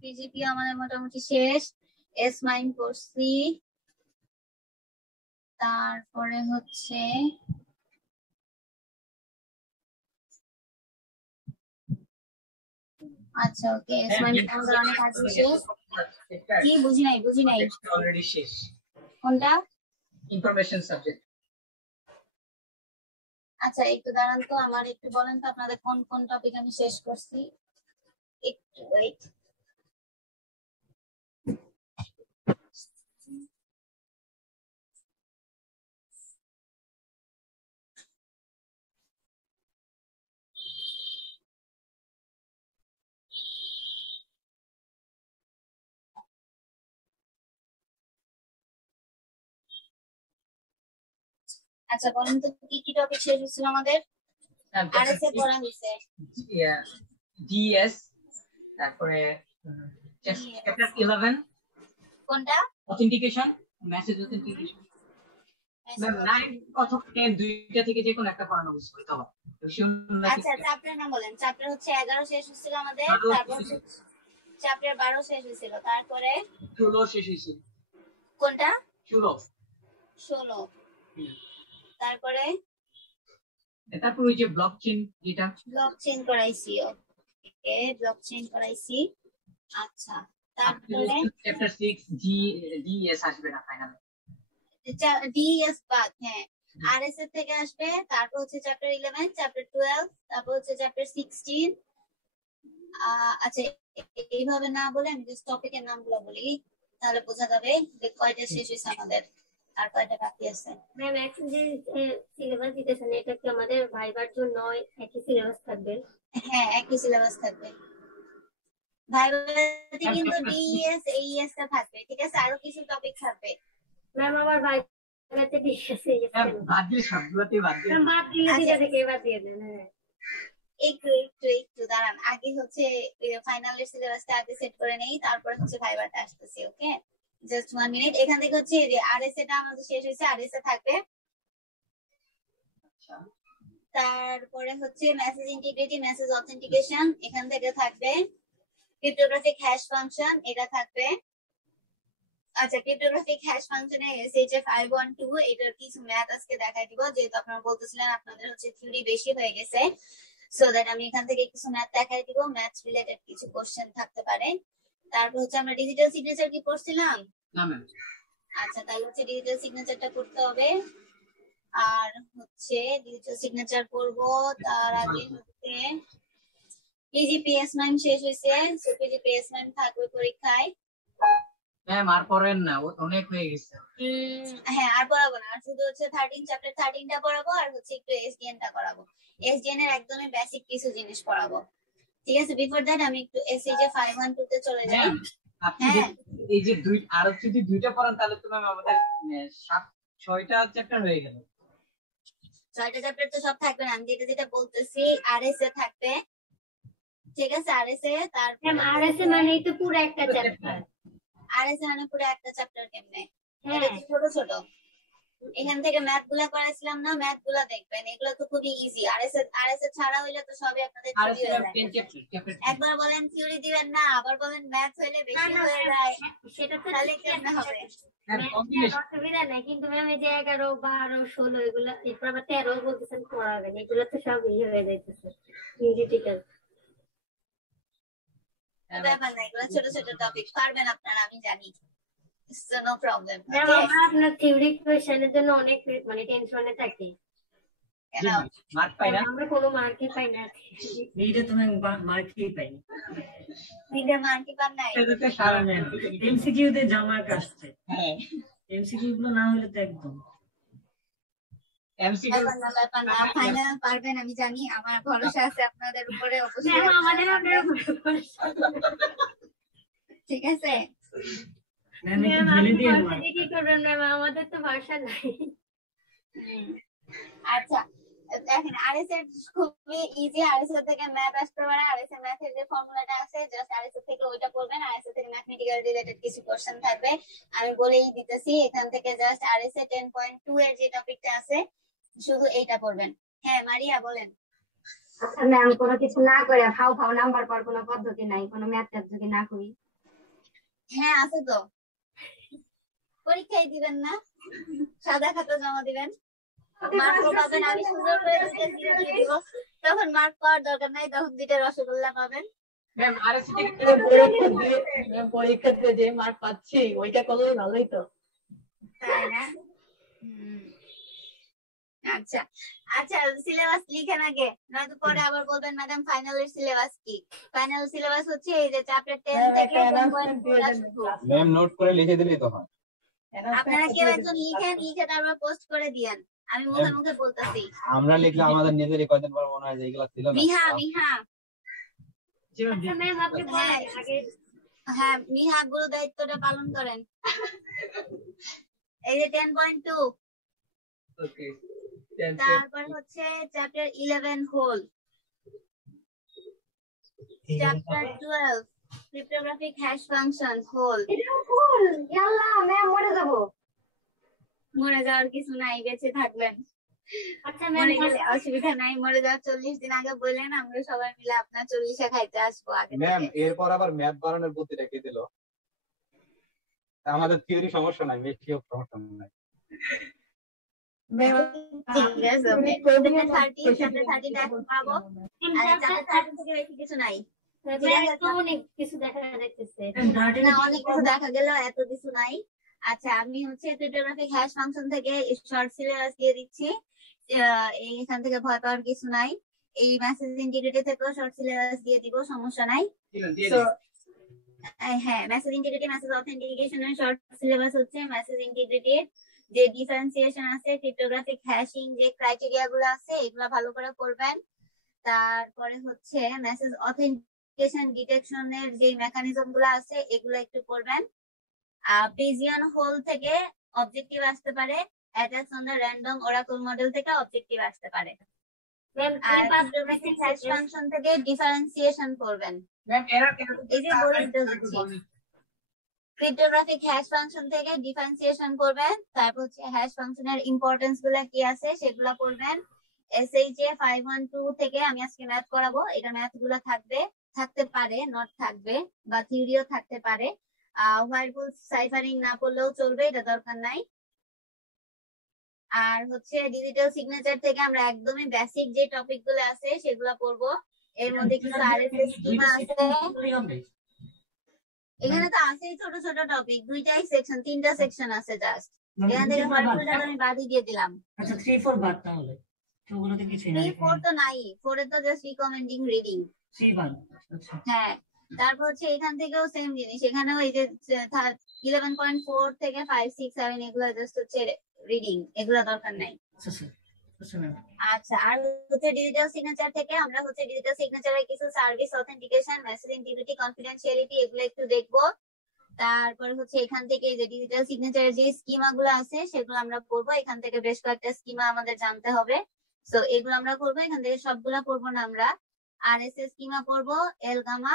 PGP আমাদের মোটামুটি শেষ। এস মাইন করছি, তারপরে হচ্ছে আচ্ছা ওকে এস মাইন আমাদের অনেক আগে শেষ। কি বুঝি নাই অলরেডি শেষ। কোনটা? Information subject. আচ্ছা একটু দাঁড়ান তো, আমার একটু বলেন তো আপনাদের কোন কোন টপিক আমি শেষ করছি। একটু ওয়েট। আচ্ছা বলেন তো কি কি টপিক শেষ হয়েছিল আমাদের? আরএসএ পড়া হয়েছে, ডিএস, তারপরে চ্যাপ্টার 11 কোনটা? Authentication, message authentication. ম্যাম 9 অথবা 10 দুইটা থেকে যে কোনো একটা পড়ানো উচিত হতে হবে। আচ্ছা চ্যাপ্টার নাম বলেন। চ্যাপ্টার হচ্ছে 11 শেষ হয়েছিল আমাদের, তারপর চ্যাপ্টার 12 শেষ হয়েছিল, তারপরে 16 শেষ হয়েছিল। কোনটা? 16। তারপরে ওই যে ব্লকচেইন, যেটা ব্লকচেইন করাইছি। ওকে ব্লকচেইন করাইছি। আচ্ছা তারপরে চ্যাপ্টার 6 ডিএস আসবে না ফাইনালে। ডিএস বাদ, হ্যাঁ আরএস এর থেকে আসবে। তারপর হচ্ছে চ্যাপ্টার 11, চ্যাপ্টার 12, তারপর হচ্ছে চ্যাপ্টার 16। আচ্ছা এইভাবে না বলে আমি জাস্ট টপিকের নামগুলো বলি, তাহলে বোঝা যাবে যে কয়টা শেষ হয়েছে আমাদের আর কয়টা বাকি আছে। ম্যাম এখন যে সিলেবাস দিতেছেন এটা কি আমাদের ভাইবার জন্য একই সিলেবাস থাকবে? হ্যাঁ একই সিলেবাস থাকবে। ভাইবাতে কিন্তু ডিএস এইএস টা থাকবে, ঠিক আছে, আরো কিছু টপিক থাকবে। ম্যাম আমার ভাইবাতে বিশ্বাস হয়ে গেছে। বাদ দিয়ে সবগুলোতে বাদ দিয়ে ম্যাম বাদ দিয়ে দিতে থেকে বাদ দিয়ে দেন। হ্যাঁ একটু দাঁড়ান, আগে হচ্ছে ফাইনালের সিলেবাসটা আগে সেট করে নেই, তারপর হচ্ছে ভাইবাটা আসতেছি। ওকে জাস্ট 1 মিনিট। এখান থেকে হচ্ছে যে আরএসএ টা আমাদের শেষ হয়েছে, আরএসএ থাকবে। তারপরে হচ্ছে মেসেজ ইন্টিগ্রিটি, মেসেজ অথেন্টিকেশন এখান থেকে থাকবে। ক্রিপ্টোগ্রাফিক হ্যাশ ফাংশন এটা থাকবে। আচ্ছা ক্রিপ্টোগ্রাফিক হ্যাশ ফাংশনে SHF 512 এটার কিছু ম্যাথ আজকে দেখাই দিব, যেহেতু আপনারা বলতেছিলেন আপনাদের হচ্ছে থিওরি বেশি হয়ে গেছে, সো দ্যাট আমি এখান থেকে কিছু ম্যাথ দেখাই দিব, ম্যাথ রিলেটেড কিছু কোশ্চেন থাকতে পারে। তারপর হচ্ছে আমরা ডিজিটাল সিগনেচার কি পড়ছিলাম? না ম্যাম। আচ্ছা তাহলে হচ্ছে ডিজিটাল সিগনেচারটা করতে হবে। আর হচ্ছে ডিজিটাল সিগনেচার করব, তার আগে হচ্ছে পিজিপিএস ম্যাম শেষ হয়েছে, সো পিজিপিএস ম্যাম থাকবে পরীক্ষায়। ম্যাম আর পড়েন না, অনেক হয়ে গেছে। হ্যাঁ আর পড়াবো না, আর শুধু হচ্ছে 13 চ্যাপ্টার 13 টা পড়াবো, আর হচ্ছে একটু এসডিএন টা করাবো। এসডিএন এর একদমই বেসিক কিছু জিনিস পড়াবো, ঠিক আছে। বিফোর দ্যাট আমি একটু এসএইচ 512 তে চলে যাই। হ্যাঁ এই যে আর যদি দুইটা পড়ান তাহলে তো ম্যাম আমাদের 6টা চ্যাপ্টার হয়ে গেল। 6টা চ্যাপ্টার তো সব থাকবে না, আমি যেটা বলতেছি আরএসএ থাকবে, ঠিক আছে। আরএসএ তারপর আরএসএ মানে তো পুরো একটা চ্যাপ্টার। আরএসএ মানে পুরো একটা চ্যাপ্টার কেমনে? এটা তো ছোট ছোট। এখান থেকে ম্যাথ গুলা করাইছিলাম না, ম্যাথ গুলা দেখবেন, এগুলো তো খুবই ইজি। আরএসএ ছাড়া হইলে তো সবই আপনাদের থিওরি হয়ে যায়। একবার বলেন থিওরি দিবেন না, আবার বলেন ম্যাথ হইলে বেশি হয়ে যায়, সেটা তো তাহলে কেমনে হবে? অসুবিধা নাই, কিন্তু ম্যাম এই যে 11, 12, 16 এগুলো, এরপর আবার 13 বলতেছেন পড়াবেন, এগুলো তো সব হয়ে যাইতেছে থিওরিটিক্যাল। ব্যাপার না, এগুলো ছোট ছোট টপিক, পারবেন আপনারা, আমি জানি, সো নো প্রবলেম। আপনার থিওরি কোশ্চেনের জন্য অনেক মানে টেনশনে থাকি। মার্ক পাই না, আমরা কোনো মার্কই পাই না। এইটা তুমি মার্কই পাই না, তিনটা মার্কই পান নাই। এমসিকিউ তে জমা আসছে। হ্যাঁ এমসিকিউ গুলো না হলে তো একদম এমসিকিউ ব্যাপার না, ফাইনাল পারবেন আমি জানি, আমার ভরসা আছে আপনাদের উপরে। অবশ্যই ঠিক আছে আমাদের তো ভরসা নাই। আচ্ছা দেখেন আরএস এর খুবই ইজি, আরএস এর থেকে ম্যাথ আসতে পারে। আরএস এর ম্যাথের যে ফর্মুলাটা আছে জাস্ট আরএস এর থেকে ওইটা পড়বেন। আরএস এর থেকে ম্যাথমেটিক্যাল রিলেটেড কিছু কোশ্চেন থাকবে, আমি বলেই দিতেছি। এখান থেকে জাস্ট আরএস এর 10.2 এর যে টপিকটা আছে শুধু এইটা পড়বেন। হ্যাঁ মারিয়া বলেন। আচ্ছা ম্যাম, কোনো কিছু না করে ফাও ফাও নাম্বার পাওয়ার কোনো পদ্ধতি নাই? কোনো ম্যাথ ট্যাথ যদি না করি? হ্যাঁ আছে তো, পরীক্ষায় দিবেন না, সাদা খাতা জমা দিবেন, মার্কও পাবেন। আমি সুন্দর করে 2টা 0 দিয়ে দিব, তখন মার্ক পাওয়ার দরকার নাই, তখন 2টা রসগোল্লা পাবেন। ম্যাম আরএসসি থেকে পরীক্ষাতে যে মার্ক পাচ্ছি ওইটা করলেই ভালোই তো। তাই না? আচ্ছা আচ্ছা, সিলেবাস লিখেন আগে, নয়তো পরে আবার বলবেন ম্যাডাম ফাইনালের সিলেবাস কি। ফাইনাল সিলেবাস হচ্ছে এই যে চ্যাপ্টার 10 থেকে 10.4 ম্যাম নোট করে লিখে দিলেই তো হয়। আপনারা কেউ একজন লিখে তারপর পোস্ট করে দিয়েন, আমি মুখে মুখে বলতেছি। আমরা লিখলে আমাদের নিজেরই কয়দিন পর মনে হয় যে এগুলো ছিল না। মিহা আচ্ছা ম্যাম, আপনি বলেন আগে। হ্যাঁ মিহা গুরু দায়িত্বটা পালন করেন। এই যে 10.2, ওকে তারপর হচ্ছে chapter 11 whole, chapter 12 cryptographic hash function whole. ইয়াল্লাহ ম্যাম, মরে যাব। মরে যাওয়ার কিছু নাই, বেঁচে থাকবেন। আচ্ছা ম্যাম, মরে গেলে অসুবিধা নাই, মরে যাওয়ার 40 দিন আগে বললেন, আমরা সবাই মিলে আপনার 40-এ খাইতে আসবো আগে ম্যাম থেকে। এরপর আবার ম্যাথ বাড়ানোর বুদ্ধি রেখে দিল। আমাদের থিওরি সমস্যা নাই, মেথিও সমস্যা নাই। ঠিক আছে, ওকে। চ্যাপ্টার 30 এখন পাবো, আর চ্যাপ্টার 30 থেকে বেশি কিছু নাই। অনেক কিছু দেখা যাচ্ছে। না অনেক কিছু দেখা গেল, এত কিছু নাই। আচ্ছা আমি হচ্ছে ক্রিপ্টোগ্রাফিক হ্যাশ ফাংশন থেকে শর্ট সিলেবাস দিয়ে দিচ্ছি, এখান থেকে ভয় পাওয়ার কিছু নাই। এই মেসেজ ইন্টিগ্রিটি থেকেও শর্ট সিলেবাস দিয়ে দিব, সমস্যা নাই। So, হ্যাঁ মেসেজ ইন্টিগ্রিটি, মেসেজ অথেন্টিকেশনের শর্ট সিলেবাস হচ্ছে মেসেজ ইন্টিগ্রিটির যে ডিফারেন্সিয়েশন আছে, ক্রিপ্টোগ্রাফিক হ্যাশিং যে ক্রাইটেরিয়া গুলো আছে এগুলো ভালো করে পড়বেন। তারপরে হচ্ছে মেসেজ অথেন্টিকেশন ডিটেকশনের যে মেকানিজম গুলো আছে এগুলো একটু পড়বেন। পিজিয়ন হোল থেকে অবজেক্টিভ আসতে পারে, attacks on the random Oracle model থেকে অবজেক্টিভ আসতে পারে। আর ক্রিপ্টোগ্রাফিক হ্যাশ ফাংশন থেকে ডিফারেন্সিয়েশন করবেন। ম্যাম এরা এই যে বলে দিচ্ছি, ক্রিপ্টোগ্রাফিক হ্যাশ ফাংশন থেকে ডিফারেন্সিয়েশন করবেন, তারপর হচ্ছে হ্যাশ ফাংশনের ইম্পর্টেন্স গুলা কি আছে সেগুলা পড়বেন। এসএইচএ 512 থেকে আমি আজকে ম্যাথ করাবো, এটা ম্যাথ গুলা থাকতে পারে, নট থাকবে, বা থিওরিও থাকতে পারে। হোয়াইট বুল সাইফারিং না পড়লেও চলবে, এটা দরকার নাই। আর হচ্ছে ডিজিটাল সিগনেচার থেকে আমরা একদমই বেসিক যে টপিক গুলো আছে সেগুলো পড়বো। এর মধ্যে কিছু আরএসএস স্কিমা আছে, এখানে তো আছেই ছোট ছোট টপিক, 2টাই সেকশন, 3টা সেকশন আছে জাস্ট। এখান থেকে ফর্মুলাটা আমি বাদই দিয়ে দিলাম। আচ্ছা 3 4 বাদ তাহলে ওগুলোতে কিছুই নাই। 3 4 তো নাই, 4 এ তো জাস্ট রিকমেন্ডিং রিডিং। 3 বাদ। আচ্ছা হ্যাঁ তারপর হচ্ছে এখান থেকেও সেম জিনিস, এখানেও এই যে 11.4 থেকে 5 6 7 এগুলো জাস্ট হচ্ছে রিডিং, এগুলো দরকার নাই। আচ্ছা আচ্ছা ম্যাম। আচ্ছা আর হচ্ছে ডিজিটাল সিগনেচার থেকে আমরা হচ্ছে ডিজিটাল সিগনেচারের কিছু service authentication, message integrity, confidentiality এগুলো একটু দেখবো। তারপর হচ্ছে এখান থেকে যে ডিজিটাল সিগনেচারের যে স্কিমা গুলো আছে সেগুলো আমরা পড়বো, এখান থেকে বেশ কয়েকটা স্কিমা আমাদের জানতে হবে। সো এগুলো আমরা করবো, এখান থেকে সবগুলা পড়বো না আমরা। আরএসএস স্কিমা পড়বো, এলগামা,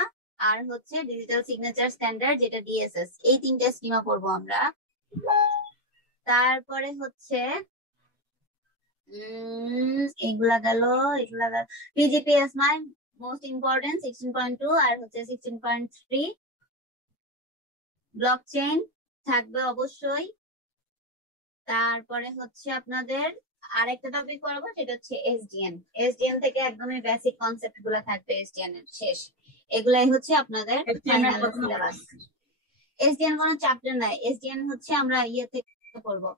আর হচ্ছে ডিজিটাল সিগনেচার স্ট্যান্ডার্ড যেটা ডিএসএস, এই 3টে স্কিমা পড়বো আমরা। তারপরে হচ্ছে এগুলা গেল পিজিপিএস মাই মোস্ট ইম্পর্টেন্ট 16.2 আর হচ্ছে 16.3 ব্লকচেইন থাকবে অবশ্যই। তারপরে হচ্ছে আপনাদের আরেকটা টপিক পড়াবো, সেটা হচ্ছে এসডিএন থেকে একদমই বেসিক কনসেপ্ট গুলো থাকবে, এসডিএন এর শেষ। এগুলাই হচ্ছে আপনাদের ফাইনাল সিলেবাস। এসডিএন কোনো চ্যাপ্টার নাই, এসডিএন হচ্ছে আমরা ইয়ে থেকে পড়বো,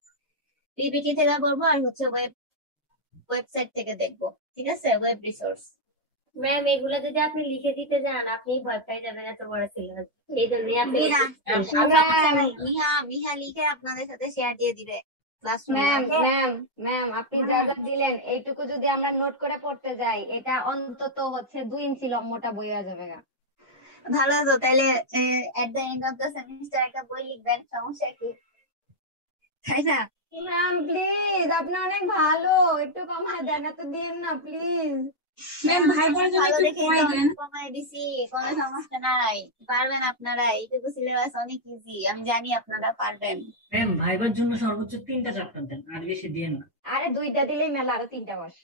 পিপিটি থেকে পড়বো, আর হচ্ছে ওয়েবসাইট থেকে দেখবো, ঠিক আছে, ওয়েব রিসোর্স। ম্যাম এগুলো যদি আপনি লিখে দিতে যান আপনি ভয় পেয়ে যাবেন, এত বড় সিলেবাস। এই জন্যই আপনি মিহা লিখে আপনাদের সাথে শেয়ার দিয়ে দিবে ক্লাসরুমে। ম্যাম আপনি যা যা দিলেন এইটুকু যদি আমরা নোট করে পড়তে যাই, এটা অন্তত হচ্ছে 2 ইঞ্চি মোটা বই হয়ে যাবে গা। ভালো তো, তাহলে at the end of the semester একটা বই লিখবেন, সমস্যা কি, তাই না? ম্যাম প্লিজ, আপনি অনেক ভালো, একটু কমায় দেন, এত দিন না প্লিজ। ভালো দেখে কমাই দিছি, কোনো সমস্যা নাই, পারবেন আপনারা, এইটুকু সিলেবাস অনেক ইজি, আমি জানি আপনারা পারবেন। ম্যাম ভাইবার জন্য সর্বোচ্চ 3টা চ্যাপ্টার দেন, আর বেশি দিয়েন না। আরে 2টা দিলেই মেলা, আরো 3টা বস।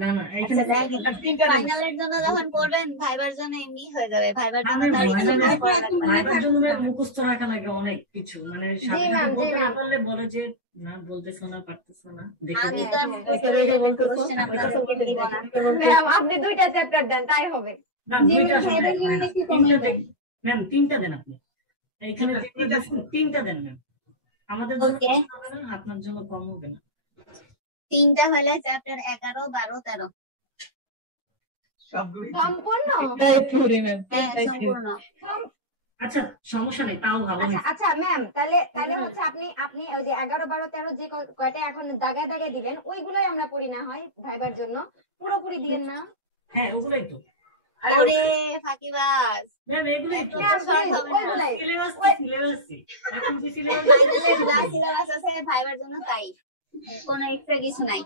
না না এখানে আচ্ছা, তিনটা দেন। ফাইনালের জন্য যখন পড়বেন ভাইবার জন্য এমনি হয়ে যাবে, ভাইবার জন্য আমি তার ভাইবার কিছু পড়া লাগবে না। ভাইবার জন্য ম্যাম মুখস্থ রাখা লাগে অনেক কিছু, মানে সাথে জি সাথে ম্যাম, জি বলতে না ম্যাম। পারলে বলে যে না বলতেছো না, পারতেছো না, দেখে আমি বলো। তো আর মুখস্থ করে কোশ্চেন আপনাদেরকে দিব না। ম্যাম আপনি 2টা চ্যাপ্টার দেন তাই হবে। না দুইটা আসলে ভাইবার জন্য হয় না, একটু কমিয়ে তিনটা দেন। দেন ম্যাম, তিনটা দেন আপনি। এইখানে তিনটা তিনটা দেন ম্যাম, আমাদের জন্য Okay. কম হবে না, আপনার জন্য কম হবে না। তিনটা হলে চ্যাপ্টার 11, 12, 13। সবগুলোই সম্পূর্ণ? হ্যাঁ, সম্পূর্ণ। আচ্ছা সমস্যা নেই, তাও ভালো আচ্ছা হয়েছে। আচ্ছা ম্যাম, তাহলে হচ্ছে আপনি ওই যে 11, 12, 13 যে কয়টা এখন দাগায় দাগায় দিবেন ওইগুলোই আমরা পড়ি না হয় ভাইবার জন্য, পুরোপুরি দিবেন না। হ্যাঁ ওগুলাই তো ওরে ফাঁকিবাজ, ম্যাম, এগুলাই তো ম্যাম শর্ট হবে না। ওইগুলাই। সিলেবাস এখন যে সিলেবাস ফাইনালের যা সিলেবাস আছে ভাইবার জন্য তাই, কোনো এক্সট্রা কিছু নাই।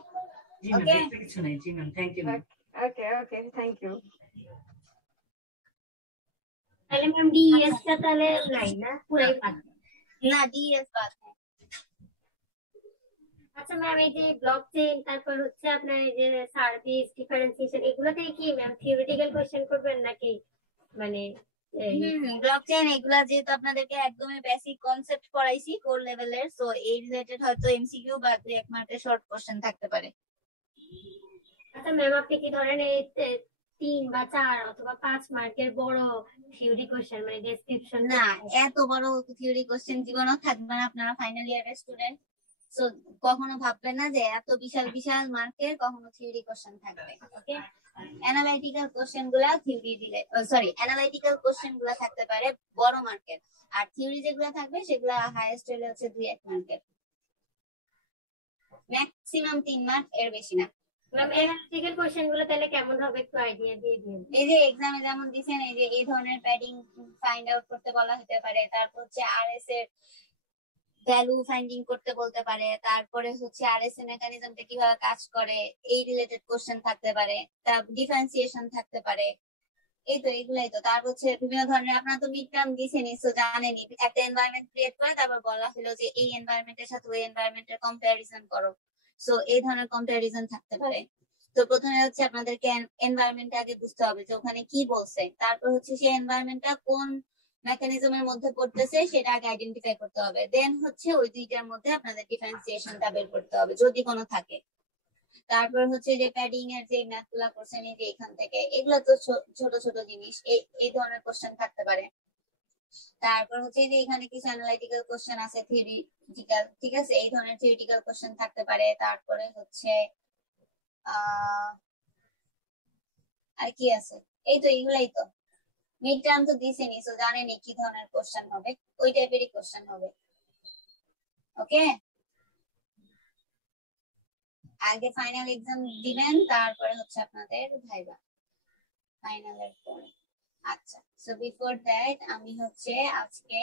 জি ম্যাম, Okay. দেখতে কিছু নেই। জি ma'am, thank you ma'am. Okay okay, thank you. তাহলে ম্যাম ডিএস টা তাহলে নাই না, পুরাই পাস। না, ডিএস বাদ। আচ্ছা ম্যাম, এই যে ব্লক চেইন, তারপর হচ্ছে আপনার এই যে সার্ভিস ডিফারেন্সিয়েশন, এগুলোতে কি ম্যাম থিওরিটিক্যাল কোশ্চেন করবেন নাকি মানে ব্লকচেইন এগুলা যেহেতু আপনাদেরকে একদমই বেসিক কনসেপ্ট পড়াইছি কোর লেভেলের, সো এই রিলেটেড হয়তো এমসিকিউ বা 2-1 মার্কের শর্ট কোশ্চেন থাকতে পারে। আচ্ছা ম্যাম, আপনি কি ধরেন এই 3 বা 4 অথবা 5 মার্কের বড় থিওরি কোশ্চেন মানে ডেসক্রিপশন না, এত বড় থিওরি কোশ্চেন জীবনও থাকবে না, আপনারা ফাইনাল ইয়ারের স্টুডেন্ট, সো কখনো ভাববেন না যে এত বিশাল বিশাল মার্কের কখনো থিওরি কোশ্চেন থাকবে। ওকে, অ্যানালাইটিক্যাল কোশ্চেন গুলা থিওরি দিলে, অ্যানালাইটিক্যাল কোশ্চেন গুলা থাকতে পারে বড় মার্কের, আর থিওরি যেগুলা থাকবে সেগুলা হাইয়েস্ট হলে হচ্ছে 2-1 মার্কের, ম্যাক্সিমাম 3 মার্ক, এর বেশি না। ম্যাম অ্যানালিটিক্যাল কোশ্চেন গুলো তাহলে কেমন হবে একটু আইডিয়া দিয়ে দিন। এই যে এক্সামে যেমন দিচ্ছেন, এই যে এই ধরনের প্যাডিং ফাইন্ড আউট করতে বলা হতে পারে, তারপর হচ্ছে আরএস এর ভ্যালু ফাইন্ডিং করতে বলতে পারে, তারপরে হচ্ছে আরএস এর মেকানিজমটা কিভাবে কাজ করে এই রিলেটেড কোশ্চেন থাকতে পারে, তারপর ডিফারেন্সিয়েশন থাকতে পারে, এই তো এগুলাই তো। তারপর হচ্ছে বিভিন্ন ধরনের, আপনারা তো মিড টার্ম দিয়েছেনই, সো জানেনই, একটা এনভায়রনমেন্ট ক্রিয়েট করে তারপর বলা হলো যে এই এনভায়রনমেন্টের সাথে ওই এনভায়রনমেন্টের কম্পারিজন করো, সো এই ধরনের কম্পারিজন থাকতে পারে। তো প্রথমে হচ্ছে আপনাদেরকে এনভায়রনমেন্ট আগে বুঝতে হবে যে ওখানে কি বলছে, তারপর হচ্ছে সেই এনভায়রনমেন্টটা কোন মেকানিজমের মধ্যে পড়তেছে সেটা আগে আইডেন্টিফাই করতে হবে, দেন হচ্ছে ওই দুইটার মধ্যে আপনাদের ডিফারেন্সিয়েশনটা বের করতে হবে যদি কোনো থাকে। তারপর হচ্ছে যে প্যাডিং এর যে ম্যাথ গুলা করছেন এই যে এখান থেকে, এগুলো তো ছোট ছোট জিনিস, এই ধরনের কোশ্চেন থাকতে পারে। তারপর হচ্ছে যে এখানে কিছু অ্যানালাইটিক্যাল কোশ্চেন আছে থিওরিটিক্যাল, ঠিক আছে, এই ধরনের থিওরিটিক্যাল কোশ্চেন থাকতে পারে। তারপরে হচ্ছে আর কি আছে, এই তো এগুলাই তো। মিড টার্ম তো দিছেনি, সো জানেনই কি ধরনের কোশ্চেন হবে, ওই টাইপেরই কোশ্চেন হবে। ওকে, আগে ফাইনাল এক্সাম দিবেন, তারপরে হচ্ছে আপনাদের ভাইবা ফাইনালের পরে। আচ্ছা, সো বিফোর দ্যাট আমি হচ্ছে আজকে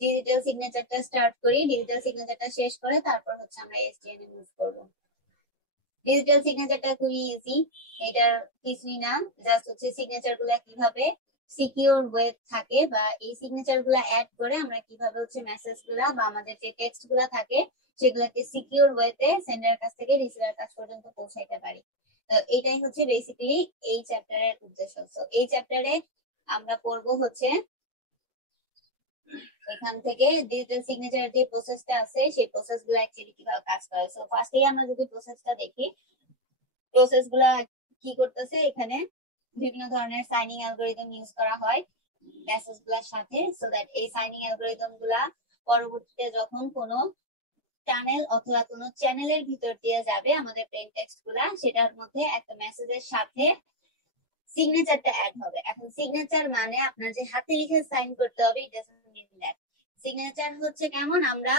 ডিজিটাল সিগনেচারটা স্টার্ট করি, ডিজিটাল সিগনেচারটা শেষ করে তারপর হচ্ছে আমরা এসডিএন এ মুভ করব। ডিজিটাল সিগনেচারটা খুবই ইজি, এটা কিছুই না, জাস্ট হচ্ছে সিগনেচার গুলা কিভাবে সিকিউর ওয়ে থাকে, বা এই সিগনেচার গুলা অ্যাড করে আমরা কিভাবে হচ্ছে মেসেজ গুলা বা আমাদের যে টেক্সট গুলা থাকে সেগুলোকে সিকিউর ওয়েতে সেন্ডারের কাছ থেকে রিসিভার কাছ পর্যন্ত পৌঁছাইতে পারি। তো এটাই হচ্ছে বেসিক্যালি এই চ্যাপ্টারের উদ্দেশ্য। তো এই চ্যাপ্টারে আমরা পড়বো হচ্ছে এখান থেকে ডিজিটাল সিগনেচার যে প্রসেসটা আছে সেই প্রসেস গুলো অ্যাকচুয়ালি কিভাবে কাজ করে। সো ফার্স্টেই আমরা যদি প্রসেসটা দেখি, প্রসেস গুলা কি করতেছে, এখানে বিভিন্ন ধরনের সাইনিং অ্যালগরিদম ইউজ করা হয় মেসেজ গুলার সাথে, সো দ্যাট এই সাইনিং অ্যালগরিদম গুলা পরবর্তীতে যখন কোনো টানেল অথবা কোনো চ্যানেলের ভিতর দিয়ে যাবে আমাদের প্লেন টেক্সট গুলা, সেটার মধ্যে একটা মেসেজের সাথে সিগনেচারটা অ্যাড হবে। এখন সিগনেচার মানে আপনার যে হাতে লিখে সাইন করতে হবে, it doesn't mean that. Signature হচ্ছে কেমন, আমরা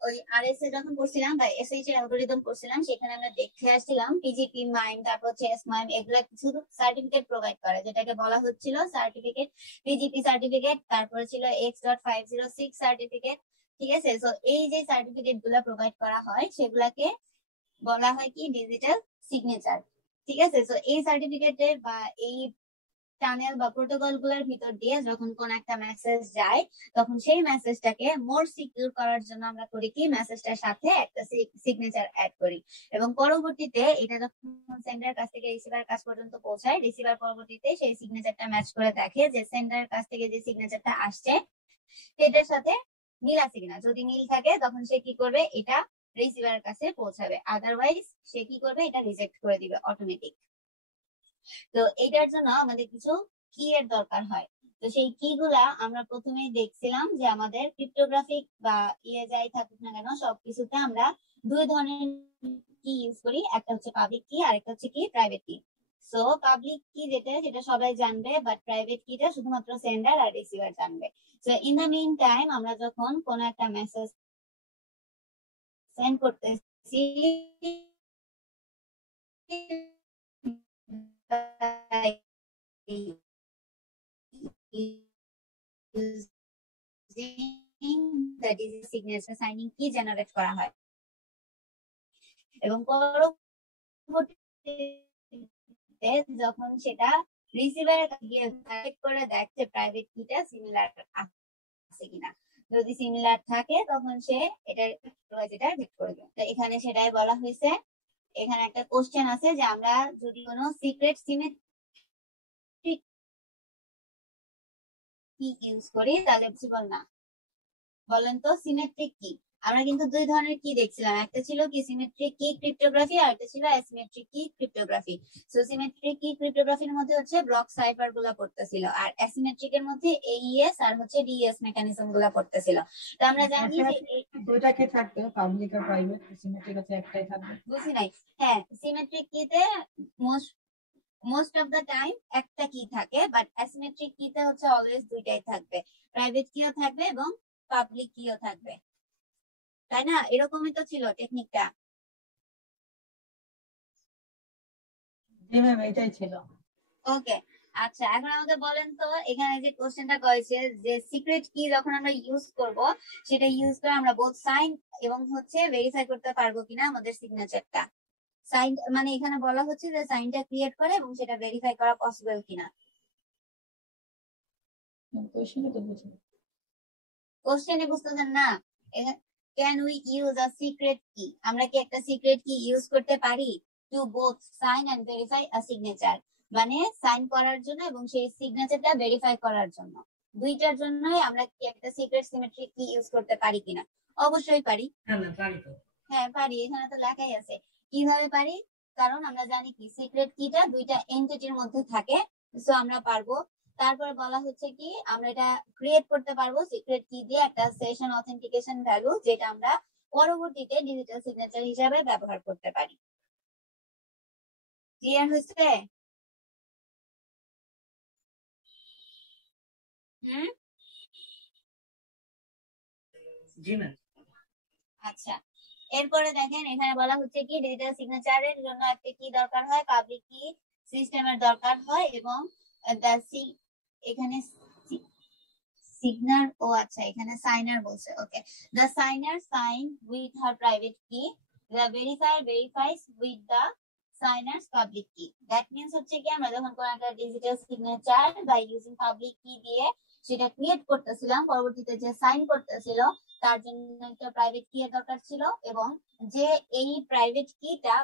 ওই আরএস এ যখন পড়ছিলাম বা এসএইচ এর অ্যালগরিদম পড়ছিলাম সেখানে আমরা দেখে আসছিলাম পিজিপি মাইম, তারপর হচ্ছে এসমাইম, এগুলা কিছু সার্টিফিকেট প্রোভাইড করে যেটাকে বলা হচ্ছিল সার্টিফিকেট, পিজিপি সার্টিফিকেট, তারপরে ছিল X.506 সার্টিফিকেট, ঠিক আছে। সো এই যে সার্টিফিকেট গুলা প্রোভাইড করা হয় সেগুলাকে বলা হয় কি ডিজিটাল সিগনেচার, ঠিক আছে। সো এই সার্টিফিকেটের বা এই টানেল বা প্রোটোকল গুলোর ভিতর দিয়ে যখন কোন একটা মেসেজ যায়, তখন সেই মেসেজটাকে মোর সিকিউর করার জন্য আমরা করি কি, মেসেজটার সাথে একটা সিগনেচার অ্যাড করি, এবং পরবর্তীতে এটা যখন সেন্ডার কাছ থেকে রিসিভার কাছ পর্যন্ত পৌঁছায়, রিসিভার পরবর্তীতে সেই সিগনেচারটা ম্যাচ করে দেখে যে সেন্ডার কাছ থেকে যে সিগনেচারটা আসছে সেটার সাথে মিল আছে কিনা। যদি মিল থাকে তখন সে কি করবে, এটা রিসিভারের কাছে পৌঁছাবে, আদারওয়াইজ সে কি করবে, এটা রিজেক্ট করে দিবে অটোমেটিক। তো এটার জন্য আমাদের কিছু কি এর দরকার হয়। তো সেই কি গুলা আমরা প্রথমেই দেখছিলাম যে আমাদের ক্রিপ্টোগ্রাফিক বা যাই থাকুক না কেন সবকিছুতে আমরা দুই ধরনের কি ইউজ করি, একটা হচ্ছে পাবলিক কি আর একটা হচ্ছে কি প্রাইভেট কি। সো পাবলিক কি যেটা সবাই জানবে, বাট প্রাইভেট কিটা শুধুমাত্র সেন্ডার আর রিসিভার জানবে। So in the mean time আমরা যখন কোন একটা মেসেজ সেন্ড করতেছি that is signature signing key generate করা হয়, এবং পরবর্তীতে যখন সেটা রিসিভারের গিয়ে কালেক্ট করে দেখছে প্রাইভেট কিটা সিমিলার আছে কিনা, যদি সিমিলার থাকে তখন সে এটা রিজেক্ট করে দেবে। তো এখানে সেটাই বলা হয়েছে। এখানে একটা কোশ্চেন আছে যে আমরা যদি কোনো সিক্রেট সিমেট্রিক কি ইউজ করি তাহলে পসিবল না। বলেন তো সিমেট্রিক কি? আমরা কিন্তু দুই ধরনের কি দেখছিলাম, একটা ছিল কি সিমেট্রিক কি ক্রিপ্টোগ্রাফি আর একটা ছিল অ্যাসিমেট্রিক কি ক্রিপ্টোগ্রাফি। সো সিমেট্রিক কি ক্রিপ্টোগ্রাফির মধ্যে হচ্ছে ব্লক সাইফার গুলা পড়তেছিল, আর অ্যাসিমেট্রিক এর মধ্যে এইএস আর হচ্ছে ডিএস মেকানিজম গুলা পড়তেছিল। তো আমরা জানি যে দুইটা কি থাকবে, পাবলিক আর প্রাইভেট, সিমেট্রিক আছে একটাই থাকবে। বুঝি নাই। হ্যাঁ, সিমেট্রিক কিতে মোস্ট অফ দা টাইম একটা কি থাকে, বাট অ্যাসিমেট্রিক কিতে হচ্ছে অলওয়েজ দুইটাই থাকবে, প্রাইভেট কিও থাকবে এবং পাবলিক কিও থাকবে, তাই না? এরকমই তো ছিল টেকনিকটা। জি ম্যাম, এটাই ছিল। ওকে, আচ্ছা এখন আমাকে বলেন তো এখানে যে কোশ্চেনটা করেছে যে সিক্রেট কি যখন আমরা ইউজ করব, সেটা ইউজ করে আমরা বোথ সাইন এবং হচ্ছে ভেরিফাই করতে পারবো কিনা আমাদের সিগনেচারটা। সাইন মানে এখানে বলা হচ্ছে যে সাইনটা ক্রিয়েট করে এবং সেটা ভেরিফাই করা পসিবল কিনা। কোশ্চেনে বুঝতেছেন না? Can we use a secret key? আমরা কি একটা সিক্রেট কি ইউজ করতে পারি to both sign and verify a signature, মানে সাইন করার জন্য এবং সেই সিগনেচারটা ভেরিফাই করার জন্য, দুইটার জন্যই আমরা কি একটা সিক্রেট সিমেট্রিক কি ইউজ করতে পারি কিনা? অবশ্যই পারি। হ্যাঁ পারি, এখানে তো লেখাই আছে। কিভাবে পারি? কারণ আমরা জানি কি সিক্রেট কিটা দুইটা এন্টিটির মধ্যে থাকে, সো আমরা পারবো। তারপরে বলা হচ্ছে কি আমরা এটা ক্রিয়েট করতে পারবো সিক্রেট কি দিয়ে একটা সেশন অথেন্টিকেশন ভ্যালু, যেটা আমরা পরবর্তীতে ডিজিটাল সিগনেচার হিসাবে ব্যবহার করতে পারি। ক্লিয়ার হচ্ছে? জি ম্যাম। আচ্ছা, এরপরে দেখেন এখানে বলা হচ্ছে কি ডিজিটাল সিগনেচারের জন্য একটা কি দরকার হয়, পাবলিক কি সিস্টেমের দরকার হয়, এবং এখানে সিগনার, ও আচ্ছা এখানে সাইনার বলছে। ওকে, the signer sign with her private key, the verifier verifies with the signer's public key. That means হচ্ছে কি আমরা যখন কোন একটা digital signature by using public key দিয়ে সেটা ক্রিয়েট করতেছিলাম, পরবর্তীতে যে সাইন করতেছিল তার জন্য একটা প্রাইভেট কি এর দরকার ছিল, এবং যে এই প্রাইভেট কিটা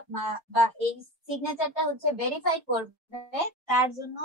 বা এই সিগনেচারটা হচ্ছে ভেরিফাই করবে তার জন্য